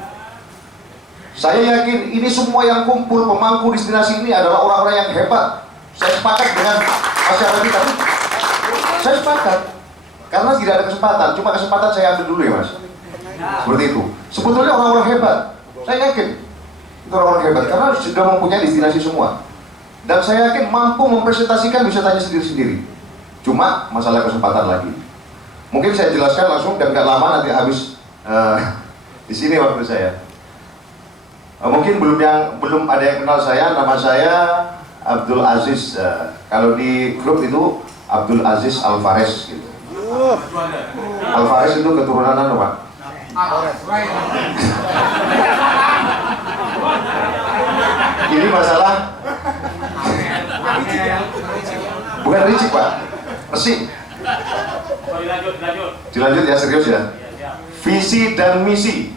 Saya yakin ini semua yang kumpul pemangku destinasi ini adalah orang-orang yang hebat. Saya sepakat dengan masyarakat kita. Saya sepakat. Karena tidak ada kesempatan. Cuma kesempatan saya ambil dulu ya Mas. Seperti itu. Sebetulnya orang-orang hebat. Saya yakin itu orang-orang hebat karena sudah mempunyai destinasi semua. Dan saya yakin mampu mempresentasikan wisatanya sendiri-sendiri. Cuma masalah kesempatan lagi. Mungkin saya jelaskan langsung dan nggak lama nanti habis di sini waktu saya. Mungkin belum ada yang kenal saya. Nama saya Abdul Aziz. Kalau di grup itu Abdul Aziz Alvarez gitu. Alvarez itu keturunan apa, Pak? Ini masalah bukan Ricik, Pak. Resik. Dilanjut ya, serius ya. Visi dan misi.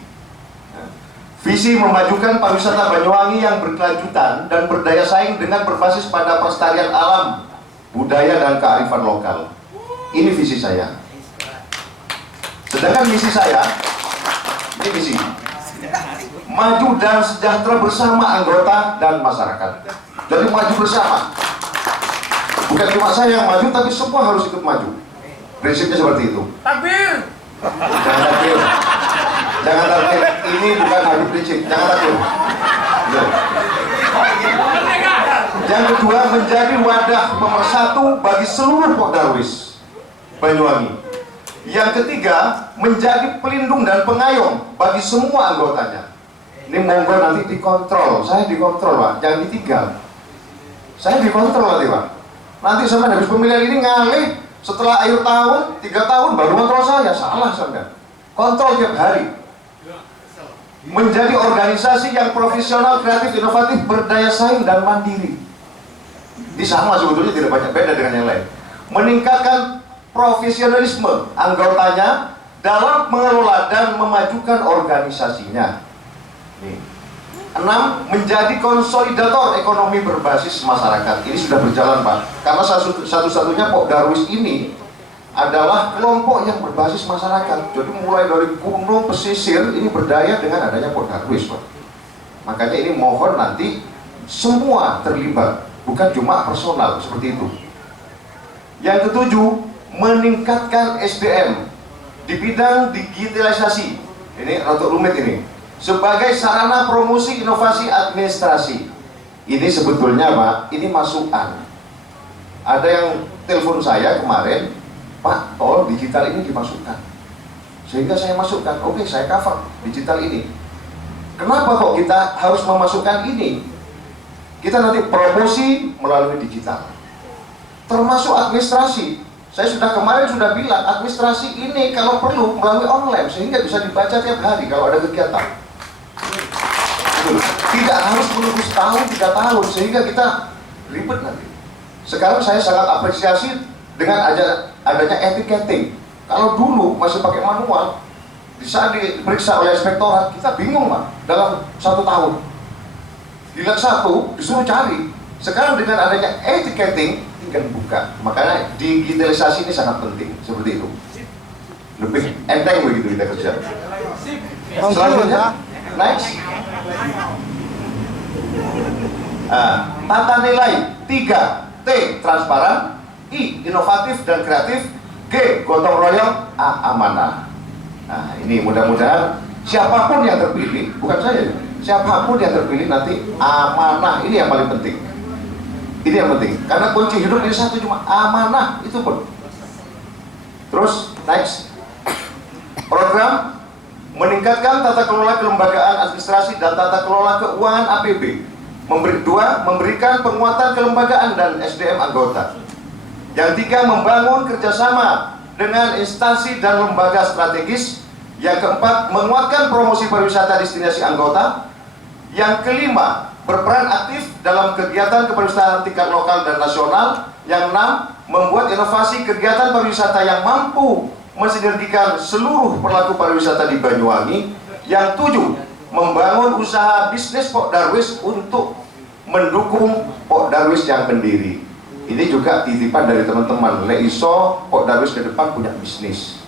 Visi memajukan pariwisata Banyuwangi yang berkelanjutan dan berdaya saing dengan berbasis pada pelestarian alam, budaya dan kearifan lokal. Ini visi saya. Sedangkan misi saya, ini misi. Maju dan sejahtera bersama anggota dan masyarakat. Jadi maju bersama. Bukan cuma saya yang maju, tapi semua harus ikut maju. Prinsipnya seperti itu. Takbir. Jangan takbir. Jangan takbir. Ini bukan Habib Rizik. Jangan takbir. Yang kedua, menjadi wadah pemersatu bagi seluruh Pokdarwis Banyuwangi. Yang ketiga, menjadi pelindung dan pengayom bagi semua anggotanya. Ini monggo nanti dikontrol. Saya dikontrol, Pak. Jangan ditinggal. Saya dikontrol nanti, Pak. Nanti sampai habis pemilihan ini ngalih setelah akhir tahun, 3 tahun baru kontrol saya. Salah sampai. Kontrol tiap hari. Menjadi organisasi yang profesional, kreatif, inovatif, berdaya saing dan mandiri. Ini sama sebetulnya, tidak banyak beda dengan yang lain. Meningkatkan profesionalisme anggotanya dalam mengelola dan memajukan organisasinya. 6. Menjadi konsolidator ekonomi berbasis masyarakat. Ini sudah berjalan, Pak. Karena satu-satunya Pokdarwis ini adalah kelompok yang berbasis masyarakat. Jadi mulai dari gunung, pesisir, ini berdaya dengan adanya Pokdarwis, Pak. Makanya ini mohon nanti semua terlibat, bukan cuma personal seperti itu. Yang ketujuh, meningkatkan SDM di bidang digitalisasi. Ini rada rumit ini. Sebagai sarana promosi inovasi administrasi. Ini sebetulnya, Pak, ini masukan. Ada yang telepon saya kemarin, Pak, tolong digital ini dimasukkan. Sehingga saya masukkan, oke, saya cover digital ini. Kenapa kok kita harus memasukkan ini? Kita nanti promosi melalui digital. Termasuk administrasi. Saya kemarin sudah bilang, administrasi ini kalau perlu melalui online, sehingga bisa dibaca tiap hari kalau ada kegiatan. Tidak harus menunggu setahun, 3 tahun, sehingga kita ribet nanti. Sekarang saya sangat apresiasi dengan adanya etiketing. Kalau dulu masih pakai manual, bisa diperiksa oleh inspektorat, kita bingung Pak, dalam 1 tahun. Dilihat 1, disuruh cari. Sekarang dengan adanya etiketing, tinggal buka. Makanya digitalisasi ini sangat penting, seperti itu. Lebih enteng begitu kita kerja. Selanjutnya, next. Tata nilai 3, T, transparan, I, inovatif dan kreatif, G, gotong royong, A, amanah. Nah, ini mudah-mudahan siapapun yang terpilih, bukan saya, siapapun yang terpilih nanti amanah, ini yang paling penting. Ini yang penting, karena kunci hidup ini satu, cuma amanah, itu pun. Terus, next. Program meningkatkan tata kelola kelembagaan administrasi dan tata kelola keuangan APB. Memberikan penguatan kelembagaan dan SDM anggota. Yang 3, membangun kerjasama dengan instansi dan lembaga strategis. Yang keempat, menguatkan promosi pariwisata destinasi anggota. Yang kelima, berperan aktif dalam kegiatan kepariwisataan tingkat lokal dan nasional. Yang 6, membuat inovasi kegiatan pariwisata yang mampu mensinergikan seluruh pelaku pariwisata di Banyuwangi. Yang 7, membangun usaha bisnis Pok Darwis untuk mendukung Pok Darwis yang pendiri. Ini juga titipan dari teman-teman, Leiso Pok Darwis ke depan punya bisnis.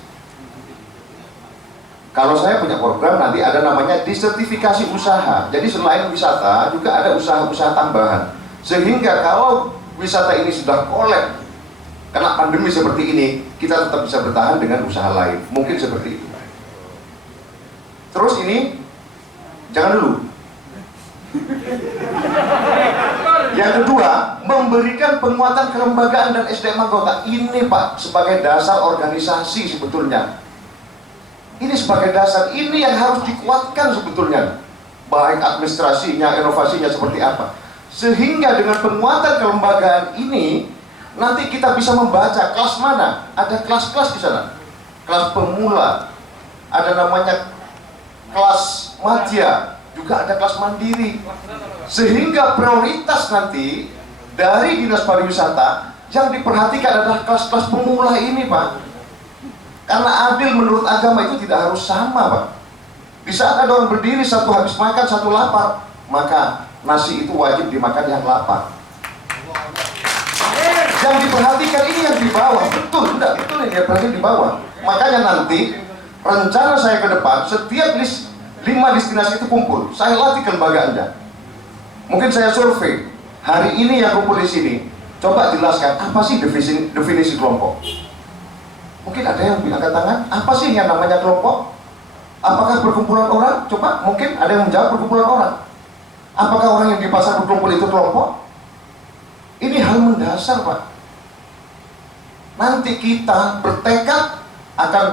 Kalau saya punya program nanti ada namanya disertifikasi usaha. Jadi selain wisata juga ada usaha-usaha tambahan. Sehingga kalau wisata ini sudah collab, kena pandemi seperti ini, kita tetap bisa bertahan dengan usaha lain. Mungkin seperti itu. Terus ini, jangan dulu. Yang kedua, memberikan penguatan kelembagaan dan SDM anggota. Ini Pak, sebagai dasar organisasi sebetulnya. Ini sebagai dasar, ini yang harus dikuatkan sebetulnya. Baik administrasinya, inovasinya seperti apa. Sehingga dengan penguatan kelembagaan ini, nanti kita bisa membaca kelas mana. Ada kelas-kelas di sana. Kelas pemula, ada namanya kelas madya, juga ada kelas mandiri. Sehingga prioritas nanti dari Dinas Pariwisata yang diperhatikan adalah kelas-kelas pemula ini Pak. Karena adil menurut agama itu tidak harus sama Pak. Di saat ada orang berdiri, satu habis makan, satu lapar, maka nasi itu wajib dimakan yang lapar. Yang diperhatikan ini yang di bawah, betul, enggak, betul ini yang perhatikan di bawah. Makanya nanti rencana saya ke depan, setiap 5 destinasi itu kumpul, saya latih kelembagaannya. Mungkin saya survei, hari ini yang kumpul di sini, coba jelaskan apa sih definisi kelompok. Mungkin ada yang angkat tangan, apa sih yang namanya kelompok? Apakah perkumpulan orang? Coba, mungkin ada yang menjawab perkumpulan orang. Apakah orang yang di pasar berkumpul itu kelompok? Ini hal mendasar Pak. Nanti kita bertekad akan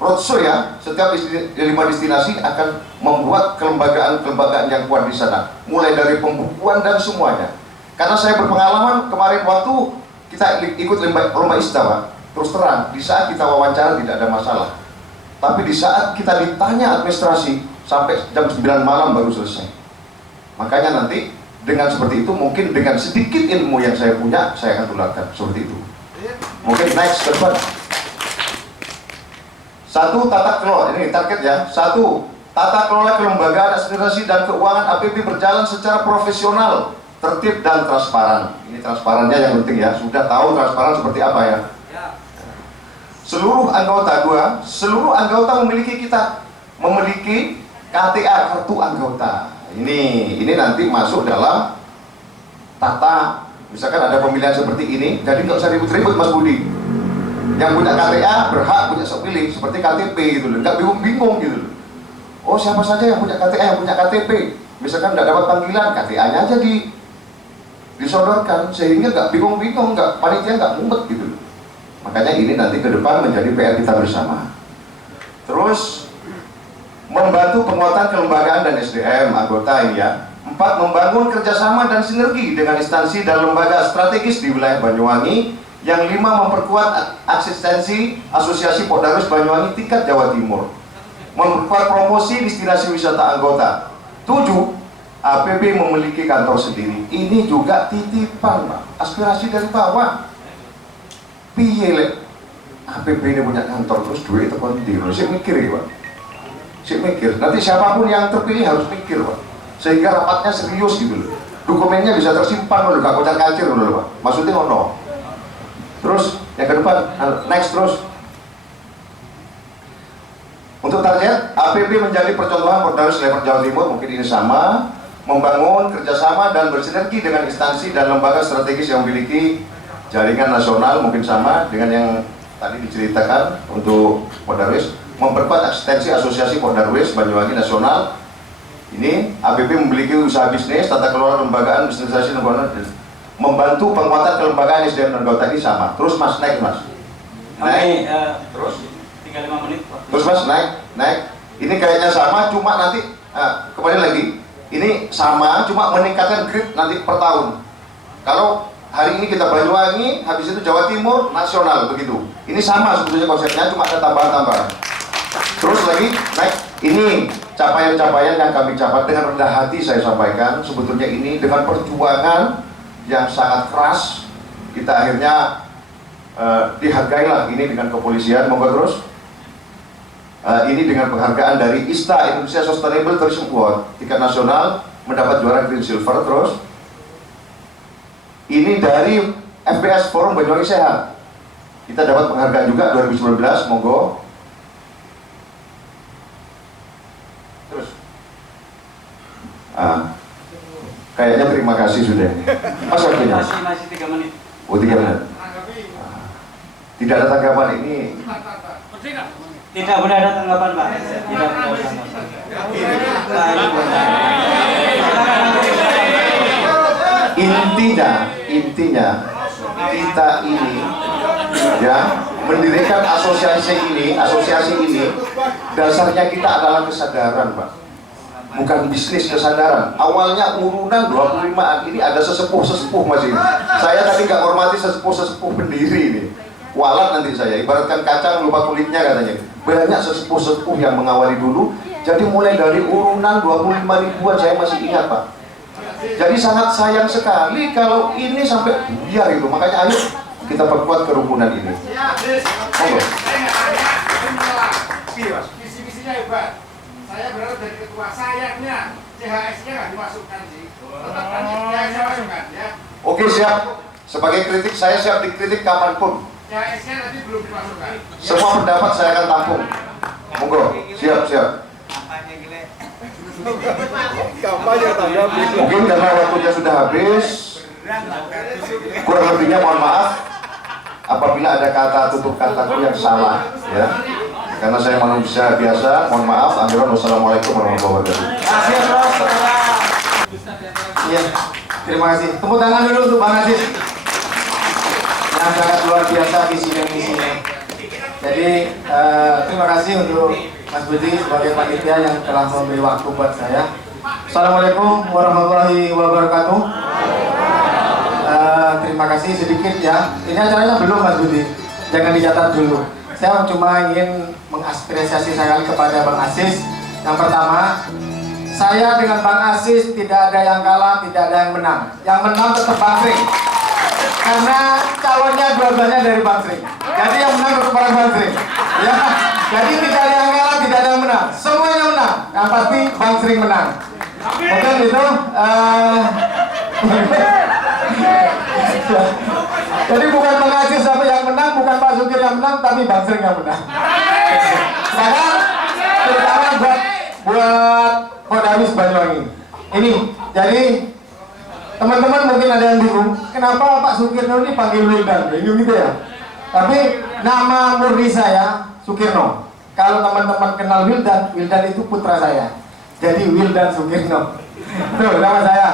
roadshow ya, setiap 5 destinasi akan membuat kelembagaan-kelembagaan yang kuat di sana. Mulai dari pembukuan dan semuanya. Karena saya berpengalaman kemarin waktu kita ikut lomba ISTA Pak. Terus terang, di saat kita wawancara tidak ada masalah. Tapi di saat kita ditanya administrasi, sampai jam 9 malam baru selesai. Makanya nanti dengan seperti itu, mungkin dengan sedikit ilmu yang saya punya, saya akan tularkan seperti itu. Mungkin next ke depan. 1. Tata kelola, ini target ya. 1. Tata kelola kelembagaan administrasi dan keuangan APB berjalan secara profesional, tertib dan transparan. Ini transparannya yang penting ya. Sudah tahu transparan seperti apa ya. Seluruh anggota seluruh anggota memiliki KTA, kartu anggota. Ini nanti masuk dalam tata, misalkan ada pemilihan seperti ini, jadi nggak usah ribut-ribut Mas Budi. Yang punya KTA berhak punya sok pilih, seperti KTP gitu loh, nggak bingung-bingung gitu loh. Oh siapa saja yang punya KTA, yang punya KTP, misalkan nggak dapat panggilan, KTA-nya aja disodorkan, sehingga nggak bingung-bingung, panitia nggak mumet gitu loh. Makanya ini nanti ke depan menjadi PR kita bersama. Terus membantu penguatan kelembagaan dan SDM anggota ini ya. 4. Membangun kerjasama dan sinergi dengan instansi dan lembaga strategis di wilayah Banyuwangi. Yang 5. Memperkuat asistensi Asosiasi Pok Darwis Banyuwangi tingkat Jawa Timur. Memperkuat promosi destinasi wisata anggota. 7. APB memiliki kantor sendiri. Ini juga titipan, Pak. Aspirasi dari bawah. Piye lek APB ini punya kantor terus duit itu penting. Saya mikir ya, Pak. Saya mikir. Nanti siapapun yang terpilih harus mikir, Pak. Sehingga rapatnya serius gitu loh. Dokumennya bisa tersimpan loh, gak kocar-kacir loh, Pak. Maksudnya ngono. Terus yang ke depan, next terus. Untuk target, APB menjadi percontohan Pok Darwis level Jawa Timur, mungkin ini sama. Membangun kerjasama dan bersinergi dengan instansi dan lembaga strategis yang memiliki jaringan nasional, mungkin sama dengan yang tadi diceritakan untuk Pok Darwis. Memperkuat asistensi Asosiasi Pok Darwis Banyuwangi Nasional. Ini APB memiliki usaha bisnis, tata kelola kelembagaan, bisnisasi lembaga, membantu penguatan kelembagaan SDM dan anggota ini sama. Terus Mas, naik Mas. Naik. Terus 35 menit. Terus Mas, naik. Ini kayaknya sama, cuma nanti kembali lagi. Ini sama, cuma meningkatkan grade nanti per tahun. Kalau hari ini kita Banyuwangi, habis itu Jawa Timur, nasional begitu. Ini sama sebetulnya konsepnya, cuma ada tambahan-tambahan. Terus lagi naik. Ini capaian-capaian yang kami capai dengan rendah hati saya sampaikan. Sebetulnya ini dengan perjuangan yang sangat keras kita akhirnya dihargailah ini dengan kepolisian. Monggo terus. Ini dengan penghargaan dari ISTA Indonesia Sustainable Tourism Award tingkat nasional, mendapat juara Green Silver. Terus ini dari FBS Forum Banyuwangi Sehat, kita dapat penghargaan juga 2019. Monggo. Terus kayaknya terima kasih sudah. Mas waktunya Masih 3 menit. Oh 3 menit. Tidak ada tanggapan ini. Tidak boleh ada tanggapan, Pak. Tidak boleh ada tanggapan. Intinya kita ini ya mendirikan asosiasi ini dasarnya kita adalah kesadaran, Pak. Bukan bisnis, kesadaran. Awalnya urunan 25-an ini ada sesepuh-sesepuh masih. Saya tadi nggak hormati sesepuh-sesepuh pendiri ini. Walat nanti saya, ibaratkan kacang lupa kulitnya katanya. Banyak sesepuh-sesepuh yang mengawali dulu. Jadi mulai dari urunan 25 ribuan saya masih ingat, Pak. Jadi sangat sayang sekali kalau ini sampai biar itu. Makanya ayo kita perkuat kerukunan ini. Monggo. Visi-visinya hebat. Saya berharap dari ketua sayangnya CHS-nya nggak dimasukkan sih. Tetap CHS-nya masukkan ya. Oke, siap. Sebagai kritik saya siap dikritik kapanpun. CHS-nya nanti belum dimasukkan. Semua pendapat saya akan tampung. Monggo, siap. Mungkin karena waktunya sudah habis, kurang lebihnya mohon maaf apabila ada kata tutup kataku yang salah ya. Karena saya manusia biasa, mohon maaf. Wassalamualaikum warahmatullahi wabarakatuh. Iya, terima kasih. Tepuk tangan dulu untuk Bang Aziz yang sangat luar biasa visi dan misinya. Jadi terima kasih untuk Mas Budi sebagai panitia yang telah memberi waktu buat saya. Assalamualaikum warahmatullahi wabarakatuh. Terima kasih sedikit ya. Ini acaranya belum Mas Budi, jangan dicatat dulu. Saya cuma ingin mengapresiasi sekali kepada Bang Aziz. Yang pertama, saya dengan Bang Aziz tidak ada yang kalah, tidak ada yang menang. Yang menang tetap Bang Sring. Karena calonnya dua-duanya dari Bang Sring. Jadi yang menang tetap Bang Sring. Ya. Jadi tidak ada yang kalah, tidak ada yang menang. Semuanya menang. Yang pasti Bang Sring menang. Mungkin itu. Jadi bukan Bang Aziz sampai yang menang, bukan Pak Sukir yang menang, tapi Bang Sring yang menang. Sekarang terutama buat Pok Darwis Banyuwangi. Ini, jadi teman-teman mungkin ada yang bingung, kenapa Pak Sukirno ini panggil Wildan? Bingung gitu ya. Tapi nama murni saya Sukirno. Kalau teman-teman kenal Wildan, Wildan itu putra saya. Jadi Wildan Sukirno. Tuh nama saya.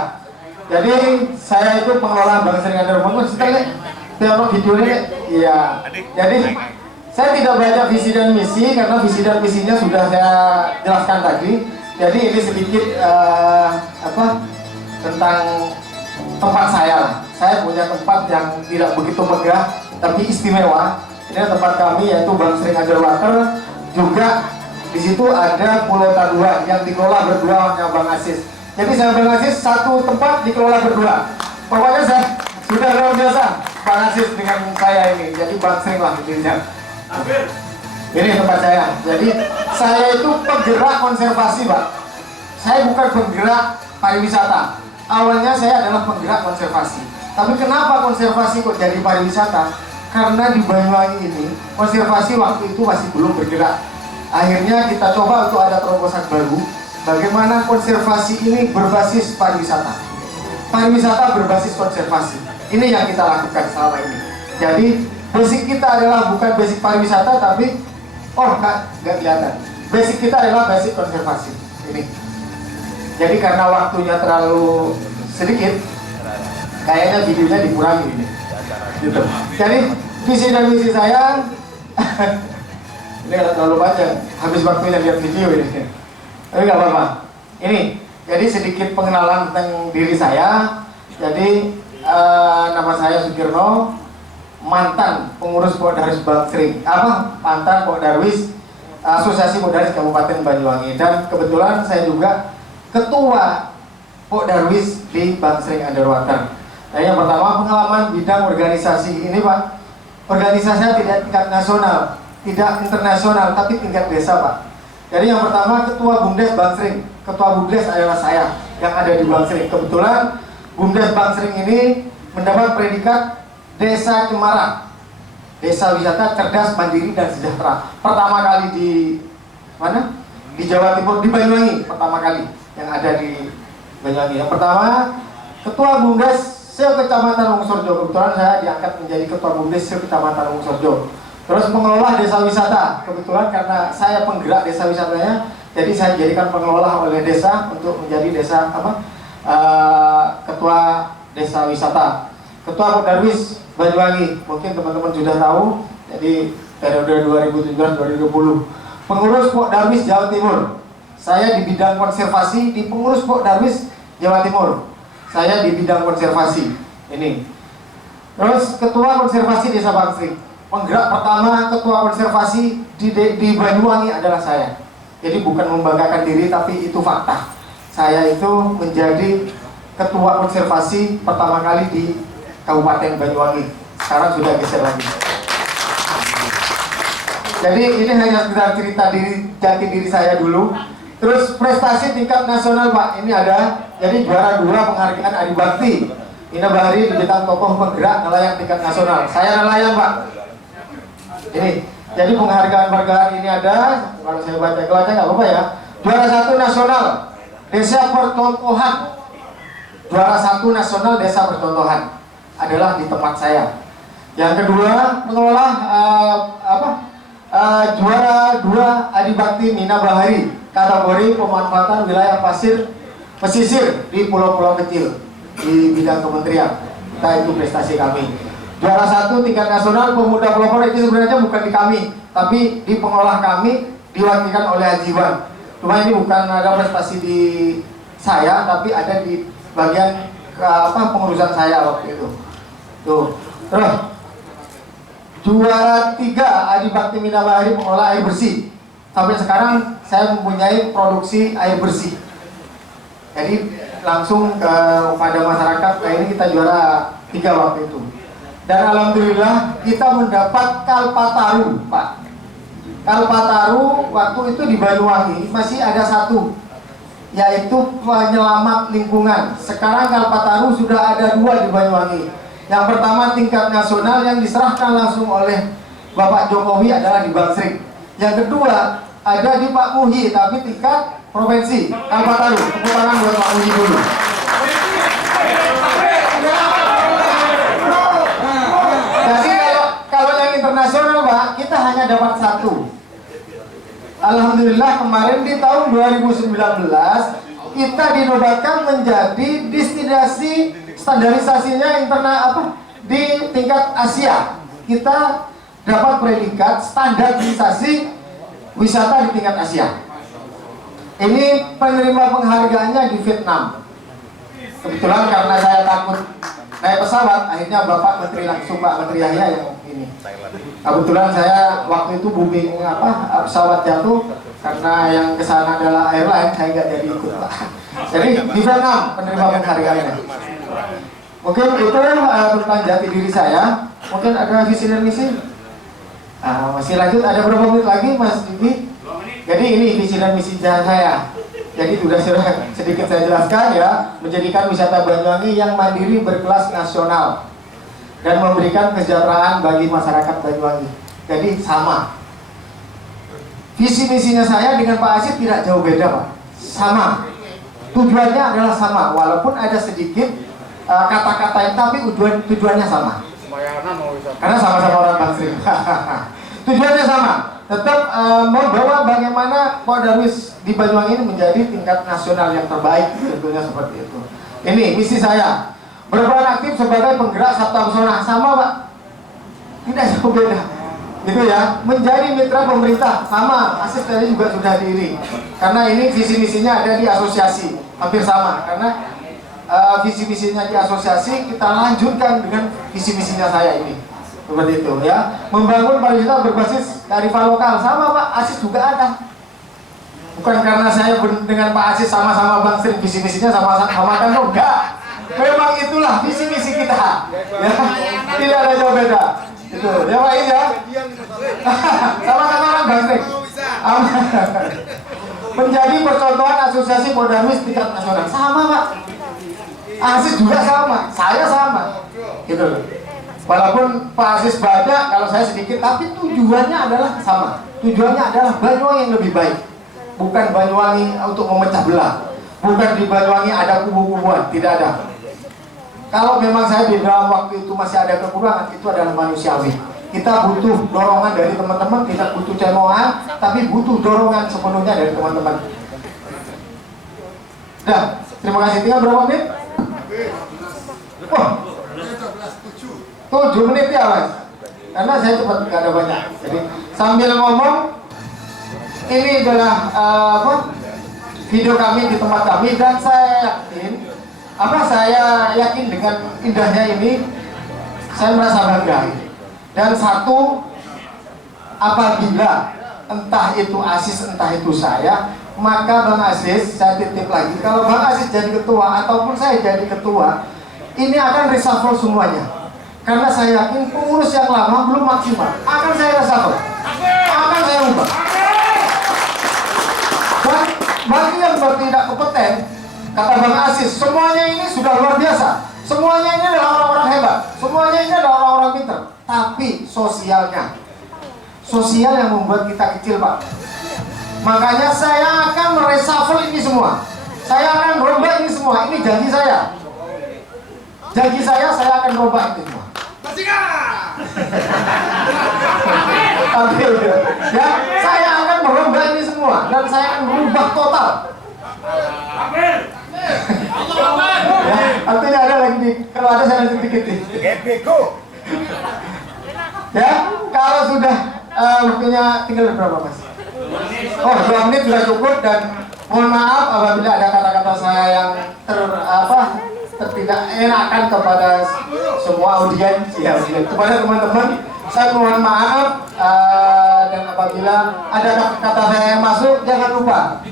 Jadi saya itu pengelola Bang Sring Underwood. Setelah teolog videonya, iya. Jadi Saya tidak baca visi dan misi karena visi dan misinya sudah saya jelaskan tadi. Jadi ini sedikit tentang tempat saya. Saya punya tempat yang tidak begitu megah tapi istimewa. Ini tempat kami yaitu Bangsering Underwater. Juga di situ ada Pulau Taduan yang dikelola berdua oleh Bang Aziz. Jadi saya Bang Aziz satu tempat dikelola berdua. Pokoknya saya sudah luar biasa Bang Aziz dengan saya ini. Jadi Bangsering lah intinya. Ini tempat saya. Jadi saya itu penggerak konservasi, Pak. Saya bukan penggerak pariwisata. Awalnya saya adalah penggerak konservasi. Tapi kenapa konservasi kok jadi pariwisata? Karena di Banyuwangi ini konservasi waktu itu masih belum bergerak. Akhirnya kita coba untuk ada terobosan baru. Bagaimana konservasi ini berbasis pariwisata? Pariwisata berbasis konservasi. Ini yang kita lakukan selama ini. Jadi basic kita adalah bukan basic pariwisata tapi nggak kelihatan. Basic kita adalah basic konservasi. Ini. Jadi karena waktunya terlalu sedikit, kayaknya videonya dikurangi ini. Gitu. Jadi visi dan misi saya ini terlalu panjang. Habis waktunya lihat video ini. Tapi nggak apa-apa. Ini. Jadi sedikit pengenalan tentang diri saya. Jadi nama saya Sukirno. Mantan pengurus Pokdarwis Bangsering, mantan Pokdarwis Asosiasi Pokdarwis Kabupaten Banyuwangi, dan kebetulan saya juga ketua Pokdarwis di Bangsering Underwater. Nah, yang pertama pengalaman bidang organisasi ini, Pak. Organisasinya tidak tingkat nasional, tidak internasional, tapi tingkat desa, Pak. Jadi yang pertama ketua Bumdes Bangsering. Ketua Bumdes adalah saya yang ada di Bangsering. Kebetulan Bumdes Bangsering ini mendapat predikat Desa Cemara, desa wisata cerdas, mandiri dan sejahtera. Pertama kali di mana? Di Jawa Timur, di Banyuwangi. Pertama kali yang ada di Banyuwangi. Yang pertama, Ketua Bumdes Se-Kecamatan Wongsorjo. Kebetulan saya diangkat menjadi Ketua Bumdes Se-Kecamatan Wongsorjo. Terus pengelola desa wisata. Kebetulan karena saya penggerak desa wisatanya, jadi saya dijadikan pengelola oleh desa untuk menjadi desa Ketua Desa Wisata. Ketua Pokdarwis Banyuwangi, mungkin teman-teman sudah tahu, jadi periode 2017-2020. Pengurus Pokdarwis Jawa Timur, saya di bidang konservasi di pengurus Pokdarwis Jawa Timur. Saya di bidang konservasi ini. Terus Ketua Konservasi Desa Bangsering. Penggerak pertama Ketua Konservasi di Banyuwangi adalah saya. Jadi bukan membanggakan diri, tapi itu fakta. Saya itu menjadi Ketua Konservasi pertama kali di Kabupaten Banyuwangi. Sekarang sudah geser lagi. Jadi ini hanya sekedar cerita jati diri saya dulu. Terus prestasi tingkat nasional, Pak. Ini ada. Jadi juara 2 penghargaan Adi Bakti. Ina Bahari dibilang tokoh penggerak nelayan tingkat nasional. Saya nelayan, Pak. Ini. Jadi penghargaan ini ada. Kalau saya baca nggak apa-apa ya. Juara 1 nasional Desa Percontohan. Juara 1 nasional Desa Percontohan adalah di tempat saya. Yang kedua, mengelola juara 2 Adi Bakti Mina Bahari, kategori pemanfaatan wilayah pesisir di pulau-pulau kecil di bidang kementerian. Kita itu prestasi kami. Juara 1 tingkat nasional pemuda pelopor, ini sebenarnya bukan di kami, tapi di pengolah kami diwakilkan oleh Haji Wan. Cuma ini bukan ada prestasi di saya, tapi ada di bagian pengurusan saya waktu itu. Tuh. Terus juara 3 Adi Bakti Mina Bahari mengolah air bersih. Sampai sekarang saya mempunyai produksi air bersih. Jadi langsung kepada masyarakat. Nah, ini kita juara 3 waktu itu. Dan alhamdulillah kita mendapat Kalpataru, Pak. Kalpataru waktu itu di Banyuwangi masih ada 1, yaitu penyelamat lingkungan. Sekarang Kalpataru sudah ada 2 di Banyuwangi. Yang pertama tingkat nasional yang diserahkan langsung oleh Bapak Jokowi adalah di Bangsering. Yang kedua ada di Pak Muhi, tapi tingkat provinsi. Kalpataru, tepuk tangan buat Pak Muhi dulu. Jadi kalau yang internasional, Pak, kita hanya dapat 1. Alhamdulillah kemarin di tahun 2019 kita dinobatkan menjadi destinasi standarisasinya di tingkat Asia. Kita dapat predikat standarisasi wisata di tingkat Asia. Ini penerima penghargaannya di Vietnam. Kebetulan karena saya takut naik pesawat, akhirnya Bapak Menteri langsung, Pak Menteri Yahya yang ini. Kebetulan saya waktu itu booming pesawat jatuh, karena yang kesana adalah airline, saya nggak jadi ikut, Pak. Jadi di Vietnam penerima penghargaannya. Mungkin itu tentang jati diri saya. Mungkin ada visi dan misi. Masih lanjut, ada berapa menit lagi Mas Didi? Jadi ini visi dan misi saya. Jadi sudah sedikit saya jelaskan ya, menjadikan wisata Banyuwangi yang mandiri berkelas nasional dan memberikan kesejahteraan bagi masyarakat Banyuwangi. Jadi sama. Visi misinya saya dengan Pak Aziz tidak jauh beda, Pak. Sama. Tujuannya adalah sama, walaupun ada sedikit kata-kata yang, tapi tujuannya sama. Karena sama-sama orang Bangsri. Tujuannya sama. Tetap membawa bagaimana Darwis di Banyuwangi ini menjadi tingkat nasional yang terbaik, tentunya seperti itu. Ini misi saya, berperan aktif sebagai penggerak Sabta Pesona. Sama, Pak, tidak jauh beda, gitu ya. Menjadi mitra pemerintah, sama. Asis tadi juga sudah diri, karena ini visi misinya ada di asosiasi, hampir sama. Karena visi misinya di asosiasi kita lanjutkan dengan visi misinya saya ini. Seperti itu ya, membangun pariwisata berbasis kearifan lokal. Sama, Pak Aziz juga ada. Bukan karena saya dengan Pak Aziz sama-sama Bangsri visi misinya sama-sama kan, enggak. Memang itulah visi misi kita. Ya, tidak ada jauh beda. Itu ya, Pak ya. Sama-sama orang Bangsri. Menjadi percontohan asosiasi Darwis tingkat nasional. Sama, Pak. Aziz juga sama, saya sama. Gitu. Walaupun Pak Aziz banyak, kalau saya sedikit, tapi tujuannya adalah sama. Tujuannya adalah Banyuwangi yang lebih baik. Bukan Banyuwangi untuk memecah belah. Bukan di Banyuwangi ada kubu-kubuan, tidak ada. Kalau memang saya di dalam waktu itu masih ada kekurangan, itu adalah manusiawi. Kita butuh dorongan dari teman-teman, tidak butuh cemohan, tapi butuh dorongan sepenuhnya dari teman-teman. Dah, terima kasih. Tinggal berapa menit? Wah, 7 menit ya, Mas. Karena saya cepat, nggak ada banyak. Jadi sambil ngomong, ini adalah video kami di tempat kami, dan saya yakin dengan indahnya ini, saya merasa bangga. Dan satu, apabila entah itu Aziz, entah itu saya, maka Bang Aziz, saya titip lagi, kalau Bang Aziz jadi ketua ataupun saya jadi ketua, ini akan reshuffle semuanya. Karena saya yakin pengurus yang lama belum maksimal, akan saya reshuffle, akan saya ubah. Dan bagi yang tidak kompeten, kata Bang Aziz, semuanya ini sudah luar biasa, semuanya ini adalah orang-orang hebat, semuanya ini adalah orang-orang pintar, tapi sosialnya, sosial yang membuat kita kecil, Pak. Makanya saya akan mereshuffle ini semua, saya akan merubah ini semua. Ini janji saya, saya akan merubah ini semua. Ya, saya akan merubah ini semua dan saya akan merubah total. Ya, artinya ada lagi kalau ada saya lanjut dikit nih. Ya, kalau sudah waktunya tinggal berapa, Mas? Oh, 2 menit sudah cukup, dan mohon maaf apabila ada kata-kata saya yang tidak enakan kepada semua audiens, ya, kepada teman-teman, saya mohon maaf, dan apabila ada kata saya yang masuk, jangan lupa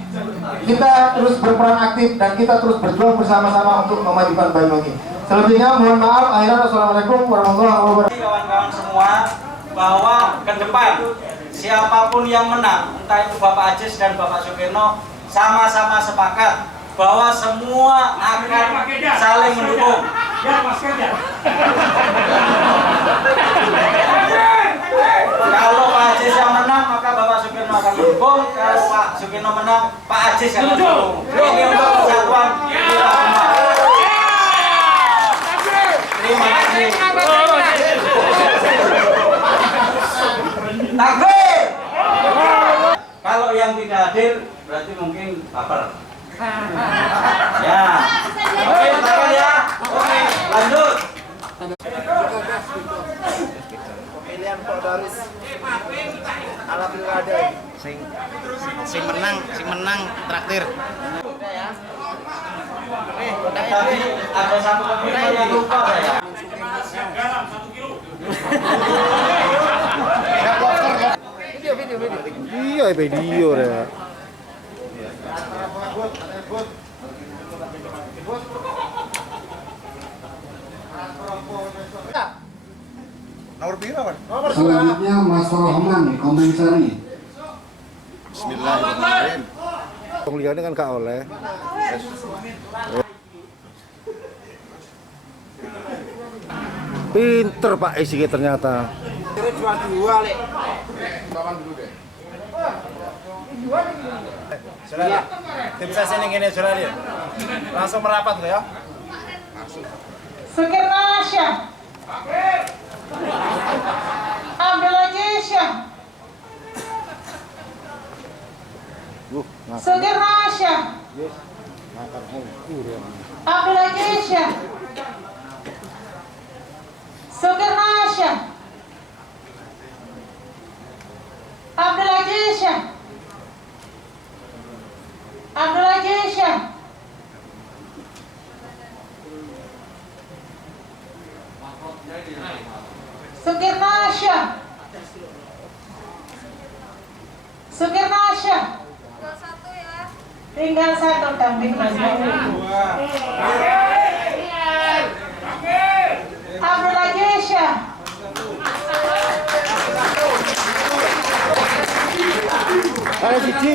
kita terus berperan aktif dan kita terus berjuang bersama-sama untuk memajukan Banyuwangi. Selebihnya mohon maaf. Akhirnya wassalamualaikum warahmatullahi wabarakatuh. Kawan-kawan semua, bahwa ke depan siapapun yang menang, entah itu Bapak Aziz dan Bapak Sukirno, sama-sama sepakat bahwa semua akan saling mendukung. Kalau Pak Aziz yang menang, maka Bapak Sukirno akan mendukung. Kalau Pak Sukirno menang, Pak Aziz akan mendukung. Ini untuk persatuan kita semua. Terima kasih. Takbir. Kalau yang tidak hadir, berarti mungkin baper. Ya, oke, baper ya. Oke, lanjut. Pemilihan Darwis menang traktir. Tadi ada satu pemirsa yang lupa saya. Garam 1 kilo. Iya, video ya. Selanjutnya Mas Rohman Komensari. Bismillahirrahmanirrahim. Penglihatnya kan gak oleh. Pinter Pak Isiki ternyata. Jual dua, Lek. Bawan dulu deh. Saudara, tim saya sini gini saudara lihat. Langsung merapat lo ya. Sukirnasya. Abdulajisya. Sukirnasya. Abdulajisya. Sukirnasya. Abdulajisya. Abdulajisya. Sukirnasya. Sukirnasya. Tinggal satu damping Mas. Abdulajisya. Ayo Cici.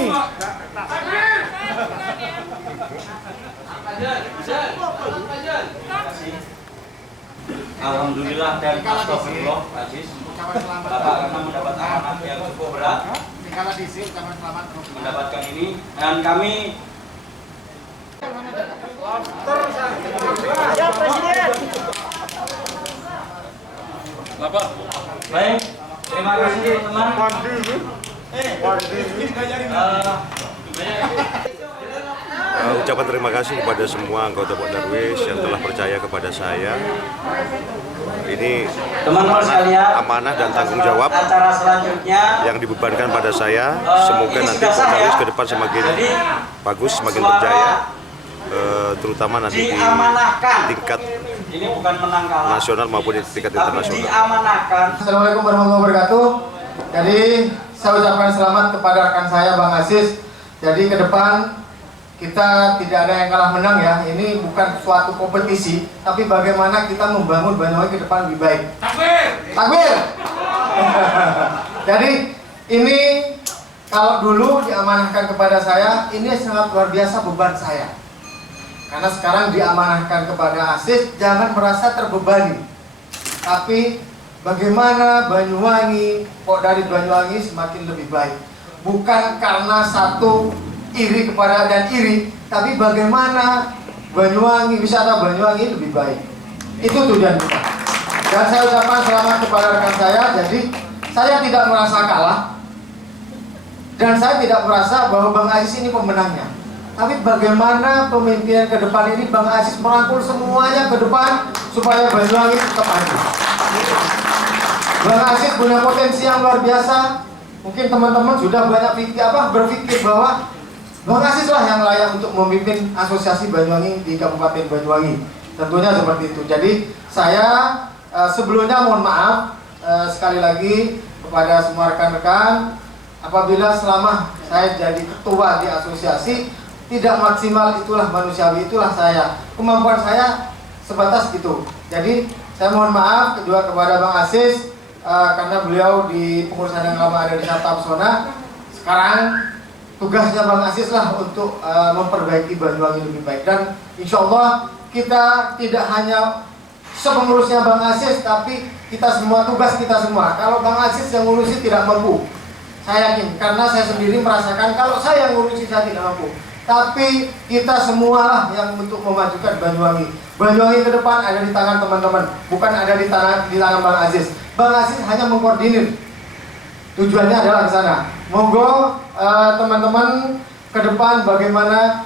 Alhamdulillah dan astagfirullah Aziz. Bapak karena mendapat amanah yang cukup berat mendapatkan ini dan kami Ya Presiden. Bapak. Baik, terima kasih teman-teman. Ucapan terima kasih kepada semua anggota Pok Darwis yang telah percaya kepada saya. Ini Teman-teman sekalian, amanah dan tanggung jawab acara selanjutnya yang dibebankan pada saya. Semoga ini nanti sudah Pok sah, Darwis ya? ke depan semakin bagus, semakin suara berjaya, terutama nanti di diamanahkan. tingkat Ini bukan menang kalah. nasional maupun di tingkat Tapi internasional. diamanahkan. Assalamualaikum warahmatullahi wabarakatuh. Jadi saya ucapkan selamat kepada rekan saya Bang Aziz. Jadi ke depan kita tidak ada yang kalah menang ya. Ini bukan suatu kompetisi, tapi bagaimana kita membangun Banyuwangi ke depan lebih baik. Takbir! Takbir! Jadi ini kalau dulu diamanahkan kepada saya, ini sangat luar biasa beban saya. Karena sekarang diamanahkan kepada Aziz, jangan merasa terbebani. Tapi bagaimana Banyuwangi, Pok dari Banyuwangi semakin lebih baik. Bukan karena satu iri kepada dan iri, tapi bagaimana Banyuwangi, wisata Banyuwangi lebih baik. Itu tujuan kita. Dan saya ucapkan selamat kepada rekan saya. Jadi saya tidak merasa kalah dan saya tidak merasa bahwa Bang Aziz ini pemenangnya. Tapi bagaimana pemimpinan ke depan ini Bang Aziz merangkul semuanya ke depan supaya Banyuwangi tetap maju. Bang Aziz punya potensi yang luar biasa. Mungkin teman-teman sudah banyak berpikir bahwa Bang Aziz lah yang layak untuk memimpin asosiasi Banyuwangi di Kabupaten Banyuwangi. Tentunya seperti itu. Jadi saya sebelumnya mohon maaf sekali lagi kepada semua rekan-rekan, apabila selama saya jadi ketua di asosiasi tidak maksimal, itulah manusiawi, itulah saya. Kemampuan saya sebatas itu. Jadi saya mohon maaf kedua kepada Bang Aziz karena beliau di pengurusan yang lama ada di Sabta Pesona. Sekarang tugasnya Bang Aziz lah untuk memperbaiki Banyuwangi lebih baik. Dan insya Allah kita tidak hanya sepengurusnya Bang Aziz, tapi kita semua, tugas kita semua. Kalau Bang Aziz yang ngurusi tidak mampu, saya yakin, karena saya sendiri merasakan kalau saya yang ngurusi saya tidak mampu. Tapi kita semua lah yang untuk memajukan Banyuwangi. Banyuwangi ke depan ada di tangan teman-teman, bukan ada di tangan Bang Aziz. Bang Aziz hanya mengkoordinir. Tujuannya adalah ke sana. Monggo teman-teman ke depan bagaimana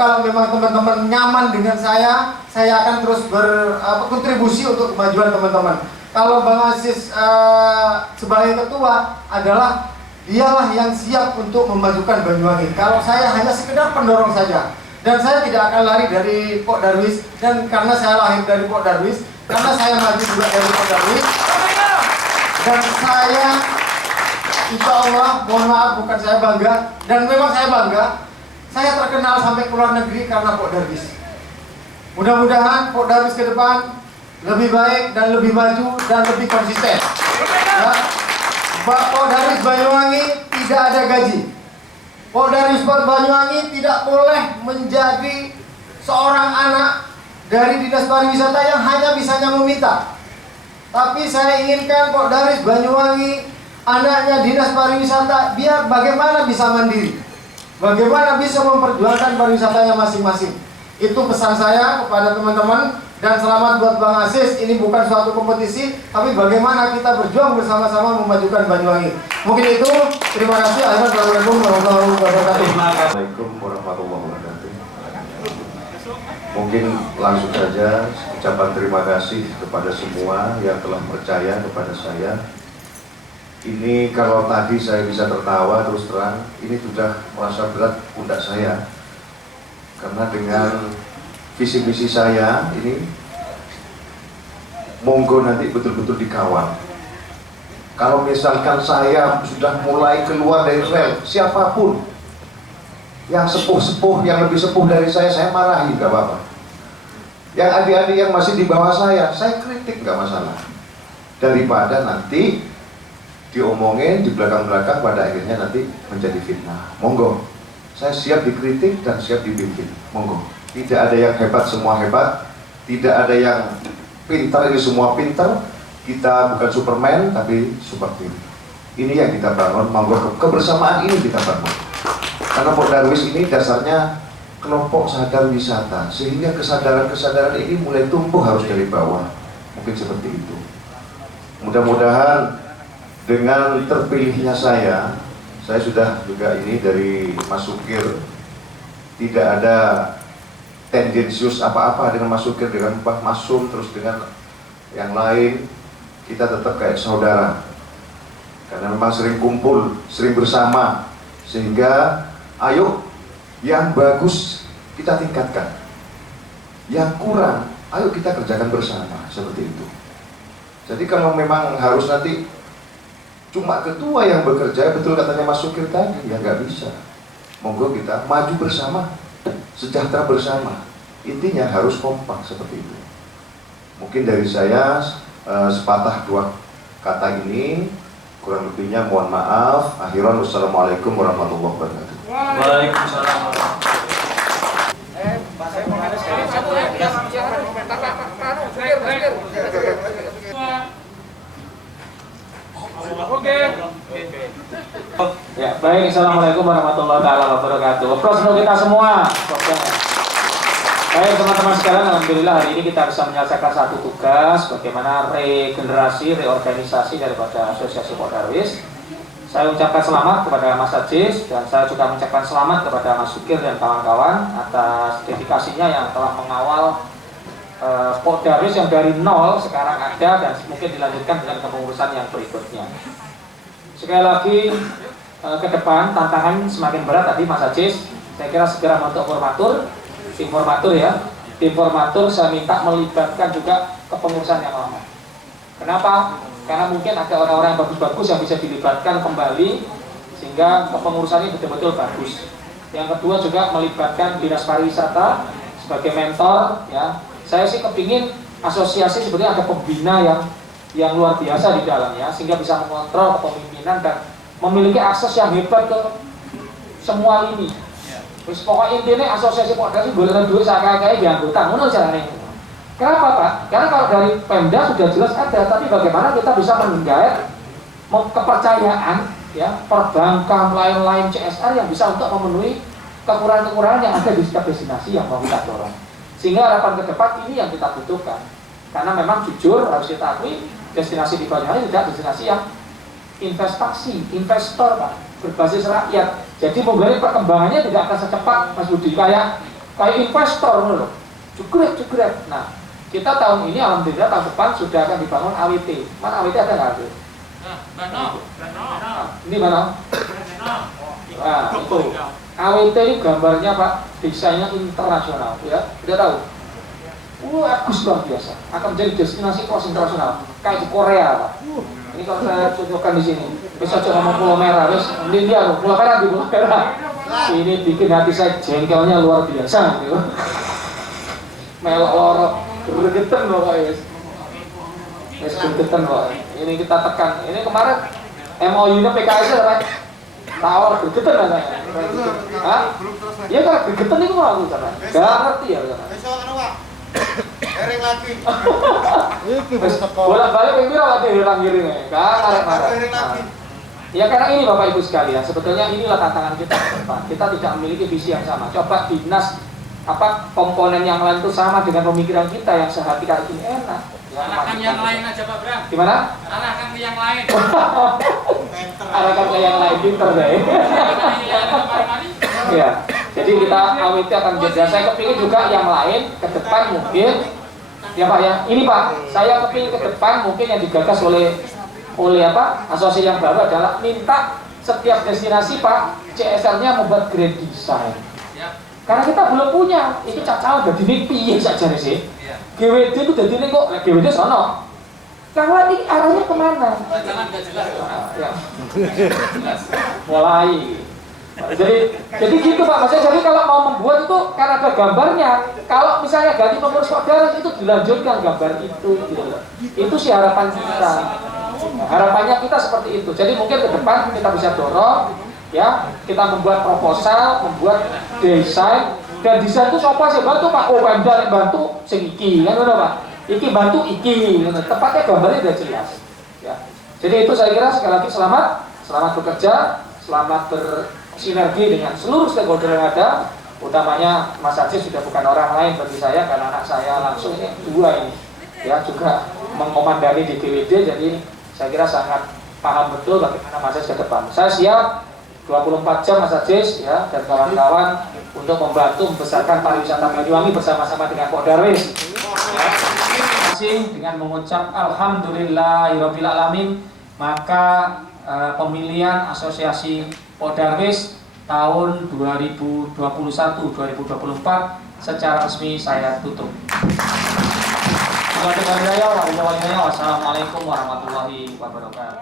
kalau memang teman-teman nyaman dengan saya akan terus berkontribusi untuk kemajuan teman-teman. Kalau Bang Aziz sebagai ketua adalah dialah yang siap untuk memajukan Banyuwangi. Kalau saya hanya sekedar pendorong saja, dan saya tidak akan lari dari Pok Darwis, dan karena saya lahir dari Pok Darwis, karena saya maju juga dari Pok Darwis, dan saya insya Allah, mohon maaf bukan saya bangga, dan memang saya bangga, saya terkenal sampai ke luar negeri karena Pok Darwis. Mudah-mudahan Pok Darwis ke depan lebih baik dan lebih maju dan lebih konsisten. Ya. Pok Darwis Banyuwangi tidak ada gaji. Pok Darwis Banyuwangi tidak boleh menjadi seorang anak dari Dinas Pariwisata yang hanya bisanya meminta. Tapi saya inginkan Pok Darwis Banyuwangi, anaknya Dinas Pariwisata, biar bagaimana bisa mandiri, bagaimana bisa memperjuangkan pariwisatanya masing-masing. Itu pesan saya kepada teman-teman. Dan selamat buat Bang Aziz, ini bukan suatu kompetisi, tapi bagaimana kita berjuang bersama-sama memajukan Banyuwangi. Mungkin itu, terima kasih. Assalamualaikum warahmatullahi wabarakatuh. Assalamualaikum warahmatullahi wabarakatuh. Mungkin langsung saja ucapan terima kasih kepada semua yang telah percaya kepada saya. Ini kalau tadi saya bisa tertawa terus terang, ini sudah merasa berat pundak saya. Karena dengan visi misi saya ini, monggo nanti betul-betul dikawal. Kalau misalkan saya sudah mulai keluar dari rel, siapapun yang sepuh-sepuh, yang lebih sepuh dari saya marahi, gak apa-apa. Yang adik-adik yang masih di bawah saya kritik, gak masalah. Daripada nanti diomongin di belakang-belakang, pada akhirnya nanti menjadi fitnah. Monggo, saya siap dikritik dan siap dibimbing. Monggo. Tidak ada yang hebat semua hebat, tidak ada yang pintar ini semua pintar. Kita bukan Superman tapi super team. Ini yang kita bangun, monggo kebersamaan ini kita bangun. Karena Pok Darwis ini dasarnya kelompok sadar wisata, sehingga kesadaran-kesadaran ini mulai tumbuh harus dari bawah. Mungkin seperti itu. Mudah-mudahan dengan terpilihnya saya sudah juga ini dari Mas Sukir, tidak ada tendensius apa-apa dengan Mas Sukir, dengan Pak Masum, terus dengan yang lain, kita tetap kayak saudara. Karena memang sering kumpul, sering bersama, sehingga ayo yang bagus kita tingkatkan, yang kurang ayo kita kerjakan bersama, seperti itu. Jadi kalau memang harus nanti cuma ketua yang bekerja, betul katanya Mas Sukir tadi, ya nggak bisa. Monggo kita maju bersama, sejahtera bersama. Intinya harus kompak seperti itu. Mungkin dari saya sepatah dua kata ini, kurang lebihnya mohon maaf. Akhiran, wassalamualaikum warahmatullahi wabarakatuh. Waalaikumsalam. Ya, baik. Assalamualaikum warahmatullahi wabarakatuh. Applaus untuk kita semua. Baik teman-teman sekalian, alhamdulillah hari ini kita bisa menyelesaikan satu tugas, bagaimana regenerasi, reorganisasi daripada Asosiasi Pok Darwis. Saya ucapkan selamat kepada Mas Aziz, dan saya juga mengucapkan selamat kepada Mas Sukir dan kawan-kawan atas dedikasinya yang telah mengawal Pok Darwis yang dari nol sekarang ada dan mungkin dilanjutkan dengan kepengurusan yang berikutnya. Sekali lagi ke depan tantangan semakin berat tadi Mas Aziz. Saya kira segera untuk tim formatur saya minta melibatkan juga kepengurusan yang lama. Kenapa? Karena mungkin ada orang-orang yang bagus-bagus yang bisa dilibatkan kembali sehingga kepengurusan ini betul-betul bagus. Yang kedua juga melibatkan Dinas Pariwisata sebagai mentor. Ya, saya sih kepingin asosiasi sebenarnya ada pembina yang luar biasa di dalamnya sehingga bisa mengontrol kepemimpinan dan memiliki akses yang hebat ke semua lini. Terus pokoknya intinya asosiasi Pok Darwis boleh duit saya di anggota, ngono caranya. Kenapa Pak? Karena kalau dari Pemda sudah jelas ada, tapi bagaimana kita bisa menggait kepercayaan, ya, perbankan, lain-lain CSR yang bisa untuk memenuhi kekurangan-kekurangan yang ada di setiap destinasi yang mau kita dorong. Sehingga harapan ke depan ini yang kita butuhkan. Karena memang jujur harus kita akui destinasi di Banyuwangi tidak destinasi yang investasi, investor Pak, berbasis rakyat. Jadi mungkin perkembangannya tidak akan secepat Mas Budi kayak investor loh, cukret. Nah, kita tahun ini alhamdulillah tahun depan sudah akan dibangun AWT. Mana AWT ada nggak tuh? Ini mana? Nah, itu. AWT ini gambarnya Pak, desainnya internasional, ya. Tidak tahu. Bagus luar biasa. Akan menjadi destinasi kelas internasional. Kayak di Korea, Pak. Ini kalau saya cocokkan di sini. Bisa coba ngomong Pulau Merah, terus di India, Pulau Merah di Pulau Merah. Ini bikin hati saya jengkelnya luar biasa, gitu. Melok lorok, gregetan loh Pak, yes. Yes, gregetan loh. Ini kita tekan. Ini kemarin MOU-nya PKS ya, Pak. Tawar gregetan kan saya. Hah? Iya kan gregetan itu mau aku kan. Gak ngerti ya kan. Besok anu Pak. Ereng lagi. Bolak-balik minggu lagi hilang giring. Gak arek-arek. Ya karena ini Bapak Ibu sekalian, sebetulnya inilah tantangan kita ke depan. Kita tidak memiliki visi yang sama. Coba dinas komponen yang lain itu sama dengan pemikiran kita yang sehati kayak ini enak. Arahkan yang lain aja Pak Bram. Gimana? Arahkan ke yang lain. Arahkan ke yang lain, pinter deh. Ya, jadi kita AWT akan menjadi. Saya kepingin juga yang lain ke depan mungkin. Ya Pak ya, ini Pak, saya kepingin ke depan mungkin yang digagas oleh asosiasi yang baru adalah minta setiap destinasi Pak CSR-nya membuat grand design. Karena kita belum punya, itu cacawan dari ini piye saja sih. GWD itu dari ini kok GWD sono. Karena ini arahnya kemana? Jangan gak jelas. Ya. Mulai. Jadi gitu Pak, maksudnya jadi kalau mau membuat itu karena ada gambarnya. Kalau misalnya ganti pengurus Kodarwis itu dilanjutkan gambar itu. Gitu. Itu sih harapan kita. Harapannya kita seperti itu. Jadi mungkin ke depan kita bisa dorong, ya, kita membuat proposal, membuat desain, dan desain itu siapa sih bantu Pak? Oh, Pemda bantu sing iki, kan udah Pak. Iki bantu iki, tepatnya gambarnya udah jelas. Ya. Jadi itu saya kira sekali lagi selamat bekerja, selamat bersinergi dengan seluruh stakeholder yang ada. Utamanya Mas Ajis sudah bukan orang lain bagi saya karena anak saya langsung ini dua ini, ya juga mengomandani di GWD. Jadi saya kira sangat paham betul bagaimana Mas Ajis ke depan. Saya siap 24 jam Mas Ajis ya dan kawan-kawan untuk membantu membesarkan pariwisata Banyuwangi bersama-sama dengan Kodarwis. Terima kasih dengan mengucap alhamdulillahirabbil alamin, maka pemilihan asosiasi Kodarwis tahun 2021-2024 secara resmi saya tutup. Wassalamualaikum warahmatullahi wabarakatuh.